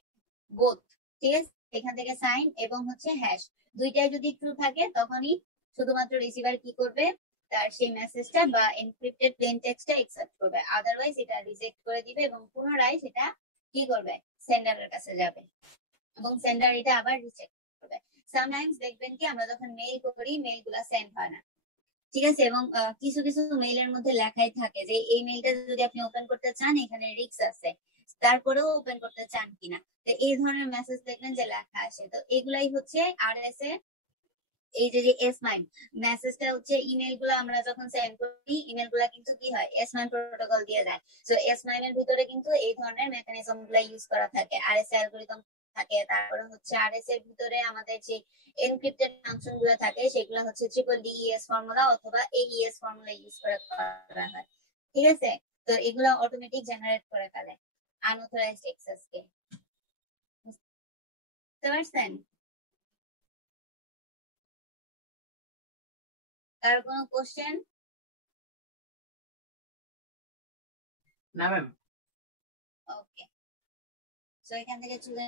বোথ ঠিক আছে, এখান থেকে সাইন এবং হচ্ছে হ্যাশ দুইটাই যদি ট্রু থাকে তখনই শুধুমাত্র রিসিভার কি করবে, তার সেই মেসেজটা বা এনক্রিপ্টেড প্লেন টেক্সটটা অ্যাকসেপ্ট করবে, আদারওয়াইজ এটা রিজেক্ট করে দিবে এবং পুনরায় সেটা কি করবে, সেন্ডারের কাছে যাবে এবং সেন্ডার এটা আবার রিজেক্ট করবে। সামটাইমস দেখবেন কি আমরা যখন মেইল করি মেইলগুলো সেন্ড হয় না, ঠিক আছে, এবং কিছু কিছু মেইলের মধ্যে লেখাই থাকে যে এই মেইলটা যদি আপনি ওপেন করতে চান এখানে রিস্ক আছে, তারপরেও ওপেন করতে চান কিনা, তো এই ধরনের মেসেজ দেখবেন যে লেখা আসে। তো এগুলাই হচ্ছে আরএস এর এই যে এস9 মেসেজটা হচ্ছে ইমেল গুলো আমরা যখন সেন্ড করি ইমেল গুলা কিন্তু কি হয়, এস9 প্রোটোকল দিয়ে যায়। তো এস9 এর ভিতরে কিন্তু এই ধরনের মেকানিজম গুলা ইউজ করা থাকে, আরএস অ্যালগরিদম থাকে, তারপরে হচ্ছে আরএস এর ভিতরে আমাদের যে এনক্রিপ্টেড ফাংশন গুলো থাকে সেগুলো হচ্ছে DES ফর্মুলা অথবা AES ফর্মুলা ইউজ করে করা হয়, ঠিক আছে। তো এগুলো অটোমেটিক জেনারেট করে ফেলে আনঅথরাইজড অ্যাক্সেস কে, বুঝতে পারছেন? কার কোনো কোশ্চেন? না ম্যাম। ওকে, সো এখান থেকে চলে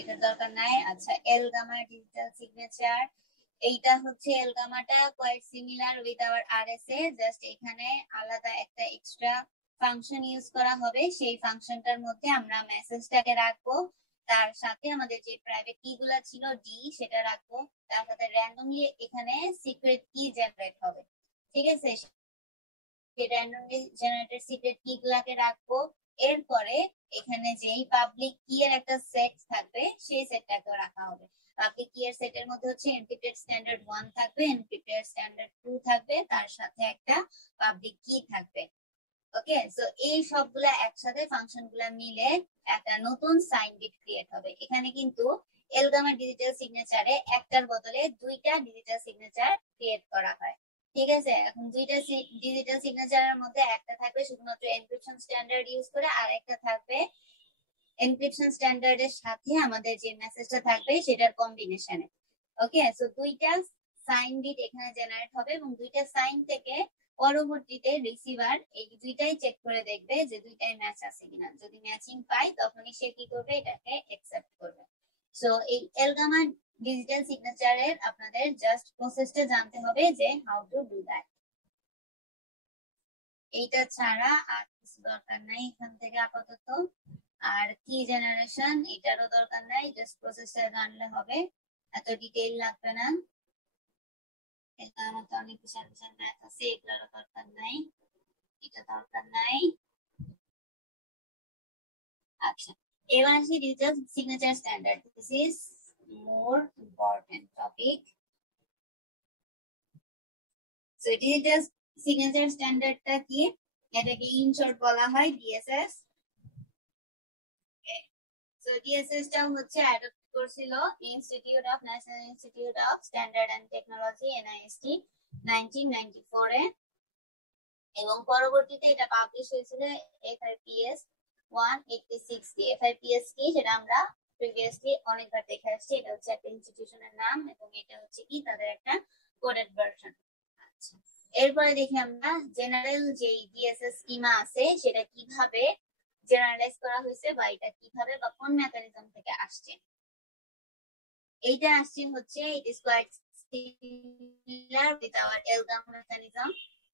এটা দরকার নাই। আচ্ছা, এলগামা ডিজিটাল সিগনেচার, এইটা হচ্ছে এলগামাটা quite similar with our RSA, just এখানে আলাদা একটা এক্সট্রা ফাংশন ইউজ করা হবে, সেই ফাংশনটার মধ্যে আমরা মেসেজটাকে রাখবো, তার সাথে আমাদের যে প্রাইভেট কি গুলা ছিল ডি সেটা রাখবো, তার সাথে র্যান্ডমলি এখানে সিক্রেট কি জেনারেট হবে, ঠিক আছে, র্যান্ডমলি জেনারেটেড সিক্রেট কি গুলাকে রাখবো। এরপরে এখানে যেই পাবলিক কি এর একটা সেট থাকবে সেই সেটটাকে রাখা হবে। পাবলিক কি এর সেটের মধ্যে হচ্ছে এনক্রিপ্টেড স্ট্যান্ডার্ড 1 থাকবে, এনক্রিপ্টেড স্ট্যান্ডার্ড 2 থাকবে, তার সাথে একটা পাবলিক কি থাকবে। ওকে, সো এই সবগুলা একসাথে ফাংশন গুলা মিলে একটা নতুন সাইন বিট ক্রিয়েট হবে। এখানে কিন্তু এলগামা ডিজিটাল সিগনেচারে একটার বদলে দুইটা ডিজিটাল সিগনেচার ক্রিয়েট করা হয়, ঠিক আছে। এখন দুইটা ডিজিটাল সিগনেচারের মধ্যে একটা থাকবে শুধুমাত্র এনক্রিপশন স্ট্যান্ডার্ড ইউজ করে, আর একটা থাকবে এনক্রিপশন স্ট্যান্ডার্ডের সাথে আমাদের যে মেসেজটা থাকবে সেটার কম্বিনেশনে। ওকে, সো দুইটা সাইন বিট এখানে জেনারেট হবে এবং দুইটা সাইন থেকে পরবর্তীতে রিসিভার এই দুইটাই চেক করে দেখবে যে দুইটাই ম্যাচ আছে কিনা, যদি ম্যাচিং পায় তখনই সে কি করবে, এটাকে অ্যাকসেপ্ট করবে। সো এই এলগামা ডিজিটাল সিগনেচারের আপনাদের জাস্ট প্রসেসটা জানতে হবে যে হাউ টু ডু দ্যাট। এইটা ছাড়া আর কিছু দরকার নাই এখান থেকে আপাতত। আর কি জেনারেশন এটারও দরকার নাই, জাস্ট প্রসেসটা জানলে হবে, এত ডিটেইল লাগবে না। এখানে তো অনেক বিশাল বিশাল ম্যাথ আছে, এগুলোরও দরকার নাই, এটা দরকার নাই। আচ্ছা, এবার আসি digital signature standard, this is more important topic. So digital signature স্ট্যান্ডার্ডটা কি? এটাকে ইন শর্ট বলা হয় ডিএসএস। সো ডিএসএস টাও হচ্ছে অ্যাডপ্ট করছিল institute of national institute of standard and technology NIST 1994 এ, এবং পরবর্তীতে এটা পাবলিশ হয়েছিল FIPS 186 দিয়ে। FIPS কি সেটা আমরা প্রিভিয়াসলি অনেকবার দেখে আসছি। এটা হচ্ছে একটা ইনস্টিটিউশনের নাম এবং এটা হচ্ছে কি তাদের একটা কোডেড ভার্সন। আচ্ছা, এরপরে দেখি আমরা জেনারেল যে ডিএসএস স্কিমা আছে সেটা কিভাবে জেনারেলাইজ করা হয়েছে বা এটা কিভাবে বা কোন মেকানিজম থেকে আসছে। এইটা আসছে হচ্ছে it is quite similar with our ElGamal mechanism.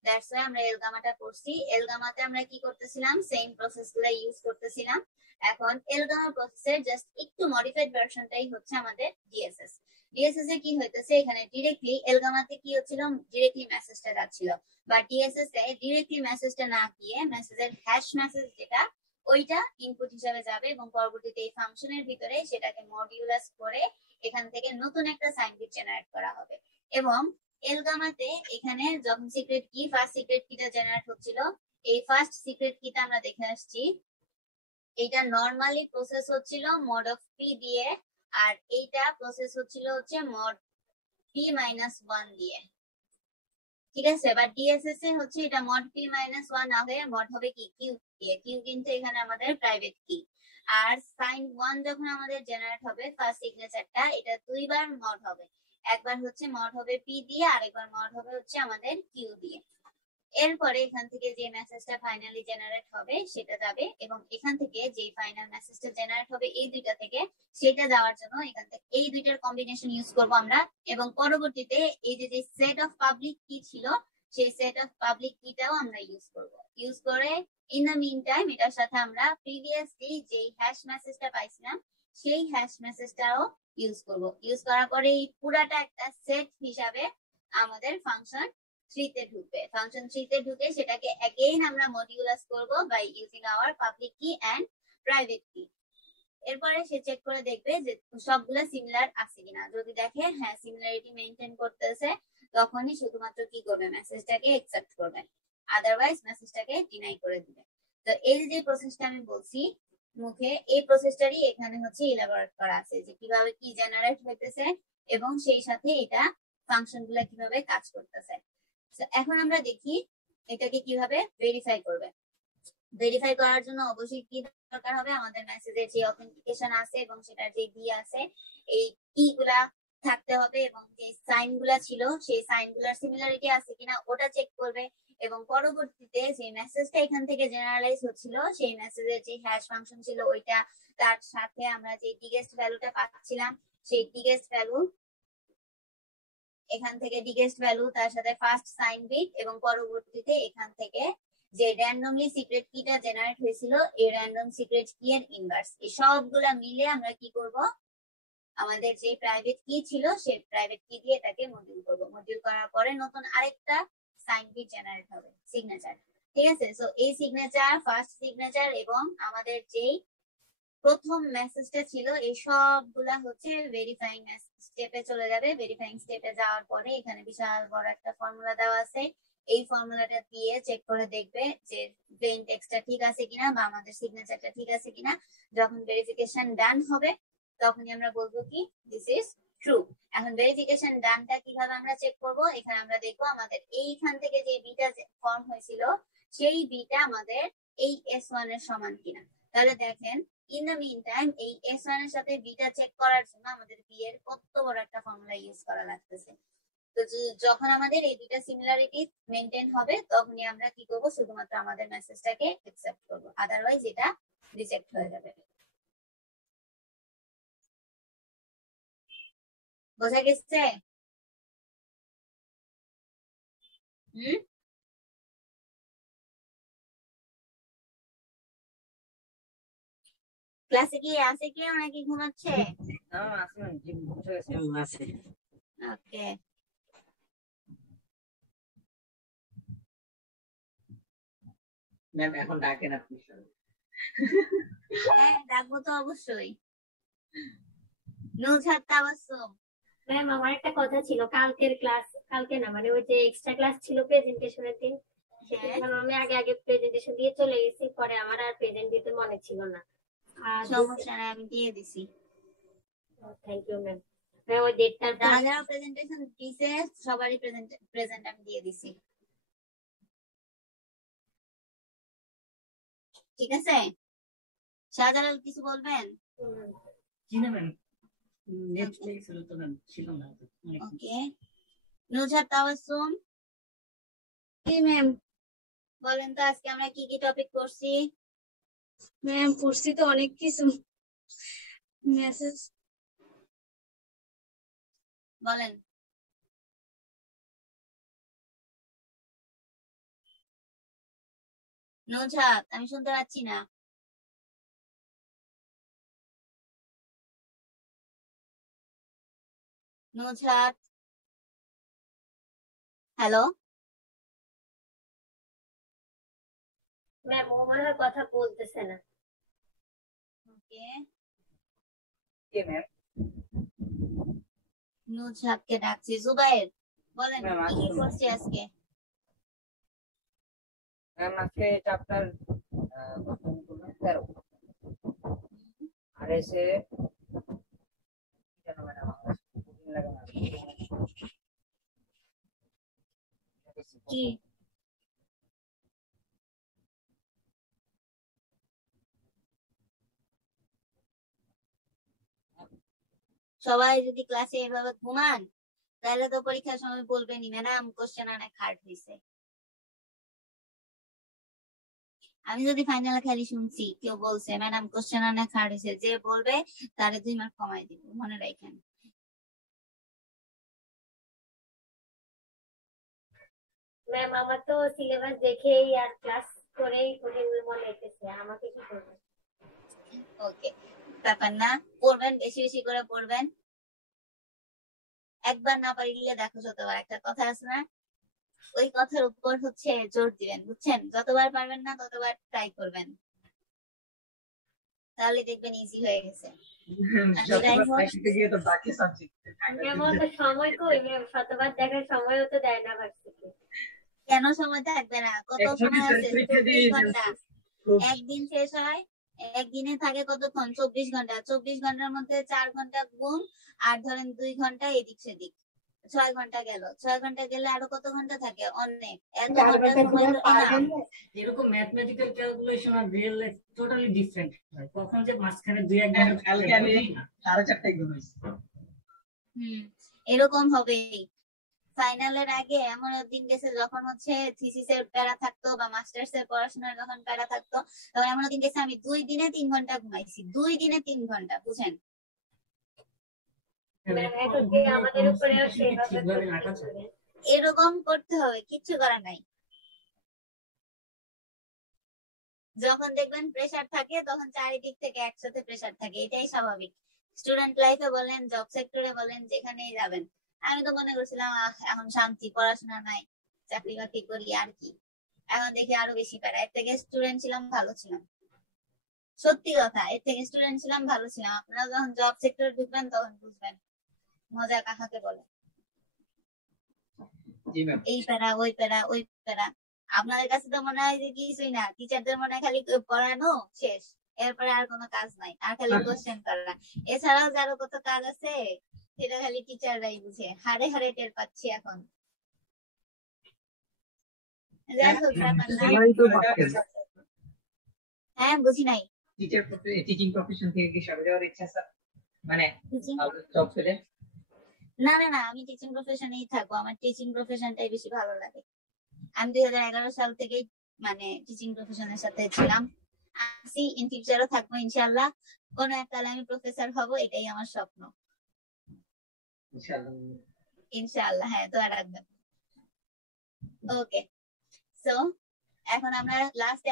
That's why আমরা এলগামাটা করছি। এলগামাতে আমরা কি করতেছিলাম, সেম প্রসেস গুলা ইউজ করতেছিলাম। এখন এলগামা প্রসেসের জাস্ট একটু মডিফাইড ভার্সনটাই হচ্ছে আমাদের ডিএসএস। ডিএসএস এ কি হইতেছে, এখানে ডিরেক্টলি এলগামাতে কি হচ্ছিল, ডিরেক্টলি মেসেজটা যাচ্ছিল, বা ডিএসএস এ ডিরেক্টলি মেসেজটা না গিয়ে মেসেজের হ্যাশ মেসেজ যেটা ওইটা ইনপুট হিসাবে যাবে এবং পরবর্তীতে এই ফাংশনের ভিতরে সেটাকে মডিউলাস করে এখান থেকে নতুন একটা সাইন বিট জেনারেট করা হবে। এবং এলগামাতে এখানে যখন সিক্রেট কি ফার্স্ট সিক্রেট কিটা জেনারেট হচ্ছিল, এই ফার্স্ট সিক্রেট কিটা আমরা দেখে আসছি এইটা নরমালি প্রসেস হচ্ছিল mod of p দিয়ে, আর এইটা প্রসেস হচ্ছিল হচ্ছে mod p-1 দিয়ে। ঠিক আছে, বাট ডিএসএস এ হচ্ছে এটা mod p-1 না হয়ে mod হবে কি কিউ দিয়ে। কিউ কিন্তু এখানে আমাদের প্রাইভেট কি। আর সাইন 1 যখন আমাদের জেনারেট হবে ফার্স্ট সিগনেচারটা, এটা দুইবার mod হবে। একবার হচ্ছে mod হবে p দিয়ে, আরেকবার mod হবে হচ্ছে আমাদের কিউ দিয়ে। এরপরে এখান থেকে যে মেসেজটা ফাইনালি জেনারেট হবে সেটা যাবে, এবং এখান থেকে যে ফাইনাল মেসেজটা জেনারেট হবে এই দুইটা থেকে সেটা যাওয়ার জন্য এখান থেকে এই দুইটার কম্বিনেশন ইউজ করব আমরা। এবং পরবর্তীতে এই যে সেট অফ পাবলিক কি ছিল সেই সেট অফ পাবলিক কিটাও আমরা ইউজ করব। ইউজ করে ইন দ্য মিন টাইম এটার সাথে আমরা প্রিভিয়াসলি যে হ্যাশ মেসেজটা পাইছিলাম সেই হ্যাশ মেসেজটাও ইউজ করব। ইউজ করার পরে এই পুরাটা একটা সেট হিসাবে আমাদের ফাংশন 3 তে ঢুকবে। ফাংশন 3 তে ঢুকে সেটাকে अगेन আমরা মডিউলাস করব বাই ইউজিং আওয়ার পাবলিক কি এন্ড প্রাইভেট কি। এরপরে সে চেক করে দেখবে যে সবগুলো সিমিলার আছে কিনা। যদি দেখে হ্যাঁ সিমিলারিটি মেইনটেইন করতেছে, তখনই শুধুমাত্র কি করবে, মেসেজটাকে অ্যাকসেপ্ট করবে, আদারওয়াইজ মেসেজটাকে ডিনাই করে দিবে। তো এই যে প্রসেসটা আমি বলছি মুখে, এই প্রসেসটারই এখানে হচ্ছে ইলাবোরেট করা আছে যে কিভাবে কি জেনারেট হইতেছে এবং সেই সাথে এটা ফাংশনগুলো কিভাবে কাজ করতেছে। এখন আমরা দেখি এটাকে কিভাবে ভেরিফাই করবে। ভেরিফাই করার জন্য অবশ্যই কি দরকার হবে, আমাদের মেসেজের যে অথেন্টিকেশন আছে এবং সেটার যে কি আছে এই কি গুলা থাকতে হবে, এবং যে সাইন গুলা ছিল সেই সাইন গুলার সিমিলারিটি আছে কিনা ওটা চেক করবে। এবং পরবর্তীতে যে মেসেজটা এখান থেকে জেনারেলাইজ হচ্ছিল সেই মেসেজের যে হ্যাশ ফাংশন ছিল ওইটা, তার সাথে আমরা যে ডিগেস্ট ভ্যালুটা পাচ্ছিলাম সেই ডিগেস্ট ভ্যালু, এখান থেকে ডিগেস্ট ভ্যালু তার সাথে ফার্স্ট সাইন বিট, এবং পরবর্তীতে এখান থেকে যে র্যান্ডমলি সিক্রেট কিটা জেনারেট হয়েছিল এই র্যান্ডম সিক্রেট কি এর ইনভার্স, এই সবগুলা মিলে আমরা কি করব, আমাদের যে প্রাইভেট কি ছিল সেই প্রাইভেট কি দিয়ে এটাকে মডিউল করব। মডিউল করার পরে নতুন আরেকটা সাইন বিট জেনারেট হবে, সিগনেচার। ঠিক আছে, সো এই সিগনেচার, ফার্স্ট সিগনেচার এবং আমাদের যেই প্রথম মেসেজটা ছিল এই সবগুলা হচ্ছে ভেরিফাইং স্টেপে চলে যাবে। ভেরিফাইং স্টেপে যাওয়ার পরে এখানে বিশাল বড় একটা ফর্মুলা দেওয়া আছে। এই ফর্মুলাটা দিয়ে চেক করে দেখবে যে প্লেন টেক্সটটা ঠিক আছে কিনা বা আমাদের সিগনেচারটা ঠিক আছে কিনা। যখন ভেরিফিকেশন ডান হবে তখনই আমরা বলবো কি দিস ইজ ট্রু। এখন ভেরিফিকেশন ডানটা কিভাবে আমরা চেক করব, এখানে আমরা দেখবো আমাদের এইখান থেকে যে বিটা ফর্ম হয়েছিল সেই বিটা আমাদের এই S1 এর সমান কিনা। তাহলে দেখেন ইন দ্য মিন টাইম এই S1 এর সাথে বিটা চেক করার জন্য আমাদের বি এর কত বড় একটা ফর্মুলা ইউজ করা লাগতেছে। তো যখন আমাদের এই দুইটা সিমিলারিটি মেইনটেইন হবে তখনই আমরা কি করব, শুধুমাত্র আমাদের মেসেজটাকে অ্যাকসেপ্ট করব, আদারওয়াইজ এটা রিজেক্ট হয়ে যাবে। বোঝা গেছে? ক্লাসে কি আছে কেউ নাকি ঘুমাচ্ছে? ওকে, ম্যাম এখন ডাকেন আপনি। হ্যাঁ ডাকবো তো অবশ্যই। নুজহাত তাবাসসুম, ম্যাম আমার একটা কথা ছিল, কালকের ক্লাস কালকে না মানে ওই যে এক্সট্রা ক্লাস ছিল প্রেজেন্টেশনের দিন, সেদিন হ্যাঁ ধরো আমি আগে আগে প্রেজেন্টেশন দিয়ে চলে গেছি, পরে আমার আর প্রেজেন্ট দিতে মনে ছিল না। আর সমস্যা নাই, আমি দিয়ে দিছি। Thank you ma'am. ওই ডেটটার পর যারা যারা প্রেজেন্টেশন দিছে সবারই প্রেজেন্ট আমি দিয়ে দিছি। ঠিক আছে, শাহজালাল কিছু বলবেন? জি না ম্যাম, নেট লেগেছিল তো ম্যাম, ছিল না তো। ওকে, নুজহাত তাবাসসুম জি ম্যাম। বলেন তো আজকে আমরা কি কি টপিক করছি? ম্যাম পড়ছি তো অনেক কিছু। মেসেজ বলেন। নুজহাত আমি শুনতে পাচ্ছি না। নুজহাত, হ্যালো। ম্যাম ও মনে হয় কথা বলতেছে না। ওকে, কে ম্যাম? নুজহাতকে ডাকছি। জুবাইর বলেন ম্যাম, কি কি আসুন। করছি আজকে? ম্যাম আজকে চ্যাপ্টার 13 আর এসে কেন ম্যাডাম লাগে না কি সবাই যদি ক্লাসে এভাবে ঘুমান তাহলে তো পরীক্ষার সময় বলবেনি ম্যাডাম কোশ্চেন অনেক হার্ড হয়েছে। আমি যদি ফাইনালে খালি শুনছি কেউ বলছে ম্যাডাম কোশ্চেন অনেক হার্ড হয়েছে, যে বলবে তারে 2 মার্ক কমাই দিব, মনে রাখেন। ম্যাম আমার তো সিলেবাস দেখেই আর ক্লাস করেই কঠিন মনে হইতেছে, আমাকে কি করবো? ওকে, ব্যাপার না, পড়বেন বেশি বেশি করে পড়বেন। একবার না পারলে দেখো যতবার, একটা কথা আছে না, ওই কথার উপর হচ্ছে জোর দিবেন, বুঝছেন? যতবার পারবেন না ততবার ট্রাই করবেন, তাহলে দেখবেন ইজি হয়ে গেছে। যাই হোক, গিয়ে তো বাকি সাবজেক্ট ম্যাম তো সময় কই ম্যাম, শতবার দেখার সময়ও তো দেয় না ভার্সিটি। কেন সময় থাকবে না? কত সময় আছে? 24 ঘন্টা। একদিন শেষ হয়, একদিনে থাকে কতক্ষণ? 24 ঘন্টা। 24 ঘন্টার মধ্যে 4 ঘন্টা ঘুম আর ধরেন 2 ঘন্টা এদিক সেদিক, 6 ঘন্টা গেল। 6 ঘন্টা গেলে আরো কত ঘন্টা থাকে? অনেক। এত ঘন্টা সময় তো enough। এরকম ম্যাথমেটিক্যাল ক্যালকুলেশন আর রিয়েল লাইফ টোটালি ডিফারেন্ট হয়। কখন যে মাঝখানে 2-1 ঘন্টা কালকে আমি 4:30টায় ঘুমাইছি। এরকম হবেই। ফাইনালের আগে এমন দিন গেছে যখন হচ্ছে থিসিসের প্যারা থাকতো বা মাস্টার্স এর পড়াশোনার যখন প্যারা থাকতো, তখন এমন দিন গেছে আমি 2 দিনে 3 ঘন্টা ঘুমাইছি। 2 দিনে 3 ঘন্টা, বুঝেন? ম্যাম এখন যে আমাদের উপরেও সেভাবে ঠিকভাবে রাখা যায়। করবে। এরকম করতে হবে, কিচ্ছু করার নাই। যখন দেখবেন প্রেসার থাকে তখন চারিদিক থেকে একসাথে প্রেসার থাকে, এটাই স্বাভাবিক। স্টুডেন্ট লাইফে বলেন, জব সেক্টরে বলেন, যেখানেই যাবেন। আমি তো মনে করছিলাম এখন শান্তি, পড়াশোনা নাই, চাকরি বাকরি করি আর কি। এখন দেখি আরো বেশি প্যারা। এর থেকে স্টুডেন্ট ছিলাম ভালো ছিলাম, সত্যি কথা, এর থেকে স্টুডেন্ট ছিলাম ভালো ছিলাম। আপনারা যখন জব সেক্টরে ঢুকবেন তখন বুঝবেন মজা কাহাকে বলে। জি ম্যাম। এই প্যারা, ওই প্যারা, ওই প্যারা। আপনাদের কাছে তো মনে হয় যে কিছুই না, টিচারদের মনে হয় খালি পড়ানো শেষ, এরপরে আর কোনো কাজ নাই, আর খালি কোশ্চেন করা। এছাড়াও যারও কত কাজ আছে সেটা খালি টিচাররাই বুঝে। হাড়ে হাড়ে টের পাচ্ছি এখন। যাই হোক, ব্যাপার না। সবাই তো ভাবছেন হ্যাঁ, বুঝি নাই। টিচিং প্রফেশন থেকে কি সরে যাওয়ার ইচ্ছা স্যার, মানে Teaching? জব ছেড়ে? না না না, আমি টিচিং প্রফেশনেই থাকবো। আমার টিচিং প্রফেশনটাই বেশি ভালো লাগে। আমি 2011 সাল থেকেই মানে টিচিং প্রফেশনের সাথে ছিলাম, আছি, ইন ফিউচারও থাকবো ইনশাআল্লাহ। কোনো এক কালে আমি প্রফেসর হব, এটাই আমার স্বপ্ন ইনশাআল্লাহ। ইনশাআল্লাহ। হ্যাঁ, দোয়া রাখবেন। ওকে, সো এখন আমরা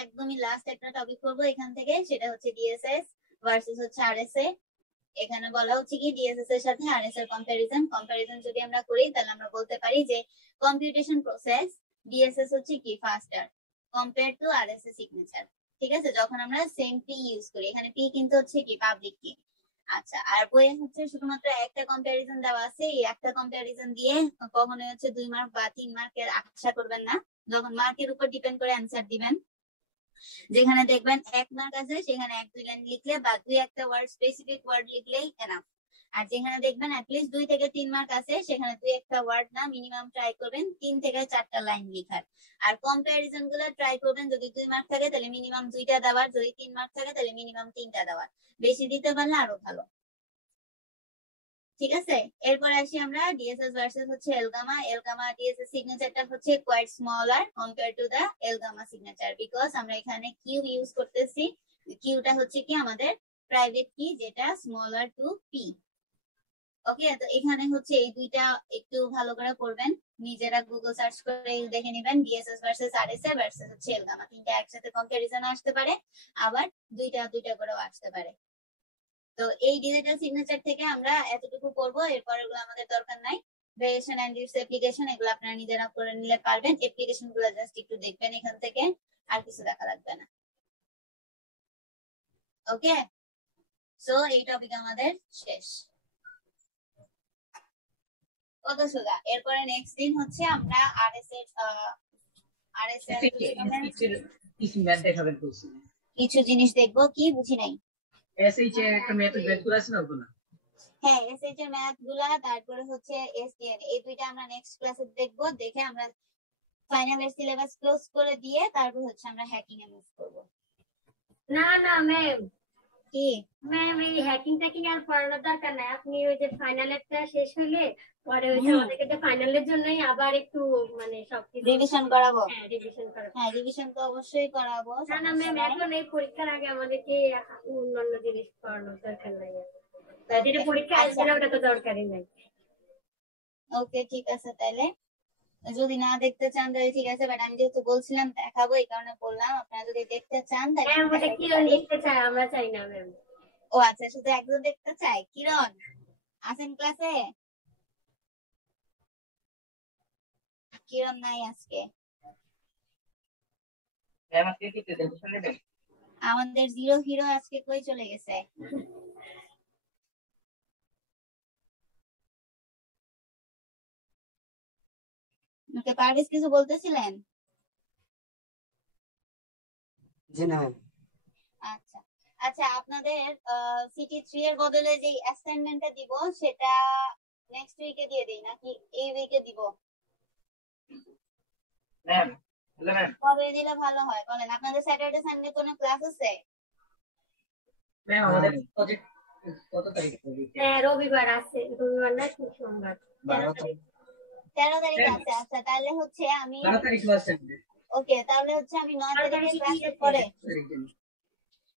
একদমই লাস্ট একটা টপিক করবো এখান থেকে, সেটা হচ্ছে ডিএসএস ভার্সেস হচ্ছে আরএসএ। এখানে বলা হচ্ছে কি ডিএসএস এর সাথে আরএস এর কম্পারিজন যদি আমরা করি তাহলে আমরা বলতে পারি যে কম্পিউটেশন প্রসেস ডিএসএস হচ্ছে কি ফাস্টার কম্পেয়ার টু আরএস এর সিগনেচার। ঠিক আছে, যখন আমরা সেম পি ইউজ করি, এখানে পি কিন্তু হচ্ছে কি পাবলিক কি, আচ্ছা, আর বইয়ে হচ্ছে শুধুমাত্র একটা কম্প্যারিজন দেওয়া আছে, এই একটা কম্প্যারিজন দিয়ে কখনোই হচ্ছে 2 মার্ক বা 3 মার্কের আশা করবেন না। যখন মার্কের উপর ডিপেন্ড করে অ্যান্সার দিবেন, যেখানে দেখবেন 1 মার্ক আছে সেখানে 1-2 লাইন লিখলে বা 2-একটা ওয়ার্ড স্পেসিফিক ওয়ার্ড লিখলেই এনাফ। আর যেখানে দেখবেন অ্যাটলিস্ট 2 থেকে 3 মার্ক আছে সেখানে 2-একটা ওয়ার্ড না, মিনিমাম ট্রাই করবেন 3 থেকে 4টা লাইন লেখার। আর কম্প্যারিজন গুলো ট্রাই করবেন যদি 2 মার্ক থাকে তাহলে মিনিমাম 2টা দেওয়ার, যদি 3 মার্ক থাকে তাহলে মিনিমাম 3টা দেওয়ার, বেশি দিতে পারলে আরো ভালো। ঠিক আছে, এরপরে আসি আমরা ডিএসএস ভার্সেস হচ্ছে এলগামা। এলগামা ডিএসএস সিগনেচারটা হচ্ছে quite smaller compare to the ElGamal signature, because আমরা এখানে কিউ ইউজ করতেছি। কিউটা হচ্ছে কি আমাদের প্রাইভেট কি, যেটা স্মলার টু পি। ওকে, তো এখানে হচ্ছে এই দুইটা একটু ভালো করে করবেন, নিজেরা গুগল সার্চ করে দেখে নেবেন ডিএসএস ভার্সেস আরএসএ ভার্সেস হচ্ছে এলগামা, তিনটা একসাথে কম্প্যারিজন আসতে পারে, আবার দুইটা দুইটা করেও আসতে পারে। তো এই ডিজিটাল সিগনেচার থেকে আমরা এতটুকু করবো, এরপর এগুলো আমাদের দরকার নাই। ভেরিয়েশন এন্ড ইটস অ্যাপ্লিকেশন এগুলো আপনারা নিজেরা করে নিলে পারবেন, অ্যাপ্লিকেশন গুলো জাস্ট একটু দেখবেন এখান থেকে, আর কিছু দেখা লাগবে না। ওকে, সো এই টপিক আমাদের শেষ। কত সোজা। এরপরে নেক্সট দিন হচ্ছে আমরা কিছু ম্যাথ দেখাবেন বলছি। কিছু জিনিস দেখবো, কি বুঝি নাই। এসএইচ এর একটা মেথড বের করে আছে না ওগুলো? হ্যাঁ, এসএইচ এর ম্যাথ গুলা, তারপরে হচ্ছে এসডিএন, এই দুইটা আমরা নেক্সট ক্লাসে দেখবো। দেখে আমরা ফাইনালের সিলেবাস ক্লোজ করে দিয়ে তারপর হচ্ছে আমরা হ্যাকিং এ মুভ করব। না না ম্যাম, কি ম্যাম এই হ্যাকিং ট্যাকিং আর পড়ানোর দরকার নাই। আপনি ওই যে ফাইনালেরটা শেষ হলে পরে ওই যে আমাদেরকে যে ফাইনালের জন্যই আবার একটু মানে সবকিছু রিভিশন করাবো? রিভিশন করাবো। হ্যাঁ, রিভিশন তো অবশ্যই করাবো। না না ম্যাম, এখন এই পরীক্ষার আগে আমাদেরকে অন্যান্য জিনিস পড়ানোর দরকার নাই। যেটা পরীক্ষা আসবে না ওটা তো দরকারই নাই। ওকে, ঠিক আছে, তাহলে যদি না দেখতে চান তাহলে ঠিক আছে, বাট আমি যেহেতু বলছিলাম দেখাবো এই কারণে বললাম, আপনারা যদি দেখতে চান তাহলে ম্যাম ওটা কি দেখতে চাই, আমরা চাই না ম্যাম। ও আচ্ছা, শুধু একজন দেখতে চাই। কিরণ আছেন ক্লাসে? কিরণ নাই আজকে। আমাদের জিরো হিরো আজকে কই চলে গেছে? ওকে, পারভেজ কিছু বলতেছিলেন? জি না আচ্ছা আচ্ছা, আপনাদের সিটি 3 এর বদলে যে অ্যাসাইনমেন্টটা দিব সেটা নেক্সট উইকে দিয়ে দেই নাকি এই উইকে দিব? Ma'am, hello ma'am. কবে দিলে ভালো হয় বলেন? আপনাদের স্যাটারডে সানডে কোনো ক্লাস আছে? ম্যাম আমাদের প্রজেক্ট কত তারিখে হবে? হ্যাঁ রবিবার আছে, রবিবার না কি সোমবার? 13 তারিখে আছে। আচ্ছা, তাহলে হচ্ছে আমি 12 তারিখ ক্লাস আছে। ওকে, তাহলে হচ্ছে আমি 9 তারিখে ক্লাসের পরে,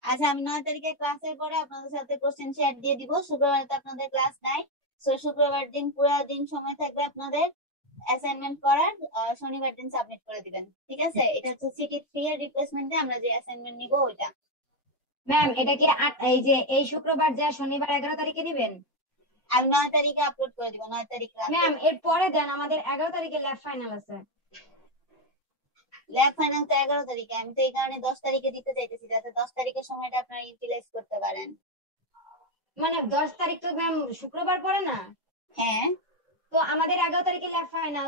আচ্ছা আমি 9 তারিখে ক্লাসের পরে আপনাদের সাথে কোশ্চেন শেয়ার দিয়ে দিব। শুক্রবার তো আপনাদের ক্লাস নাই, সো শুক্রবার দিন পুরো দিন সময় থাকবে আপনাদের অ্যাসাইনমেন্ট করার, শনিবার দিন সাবমিট করে দিবেন। ঠিক আছে, এটা হচ্ছে সিটি 3 এর রিপ্লেসমেন্টে আমরা যে অ্যাসাইনমেন্ট নিব ওইটা। ম্যাম এটা কি এই যে এই শুক্রবার যা শনিবার 11 তারিখে দিবেন? আমি 9 তারিখে আপলোড করে দিব, 9 তারিখ রাতে। ম্যাম এর পরে দেন, আমাদের 11 তারিখে ল্যাব ফাইনাল আছে। ল্যাব ফাইনাল তো 11 তারিখে, আমি তো এই কারণে 10 তারিখে দিতে চাইতেছি যাতে 10 তারিখের সময়টা আপনারা ইউটিলাইজ করতে পারেন। মানে 10 তারিখ তো ম্যাম শুক্রবার পড়ে না? হ্যাঁ, তো আমাদের 11 তারিখে ল্যাব ফাইনাল।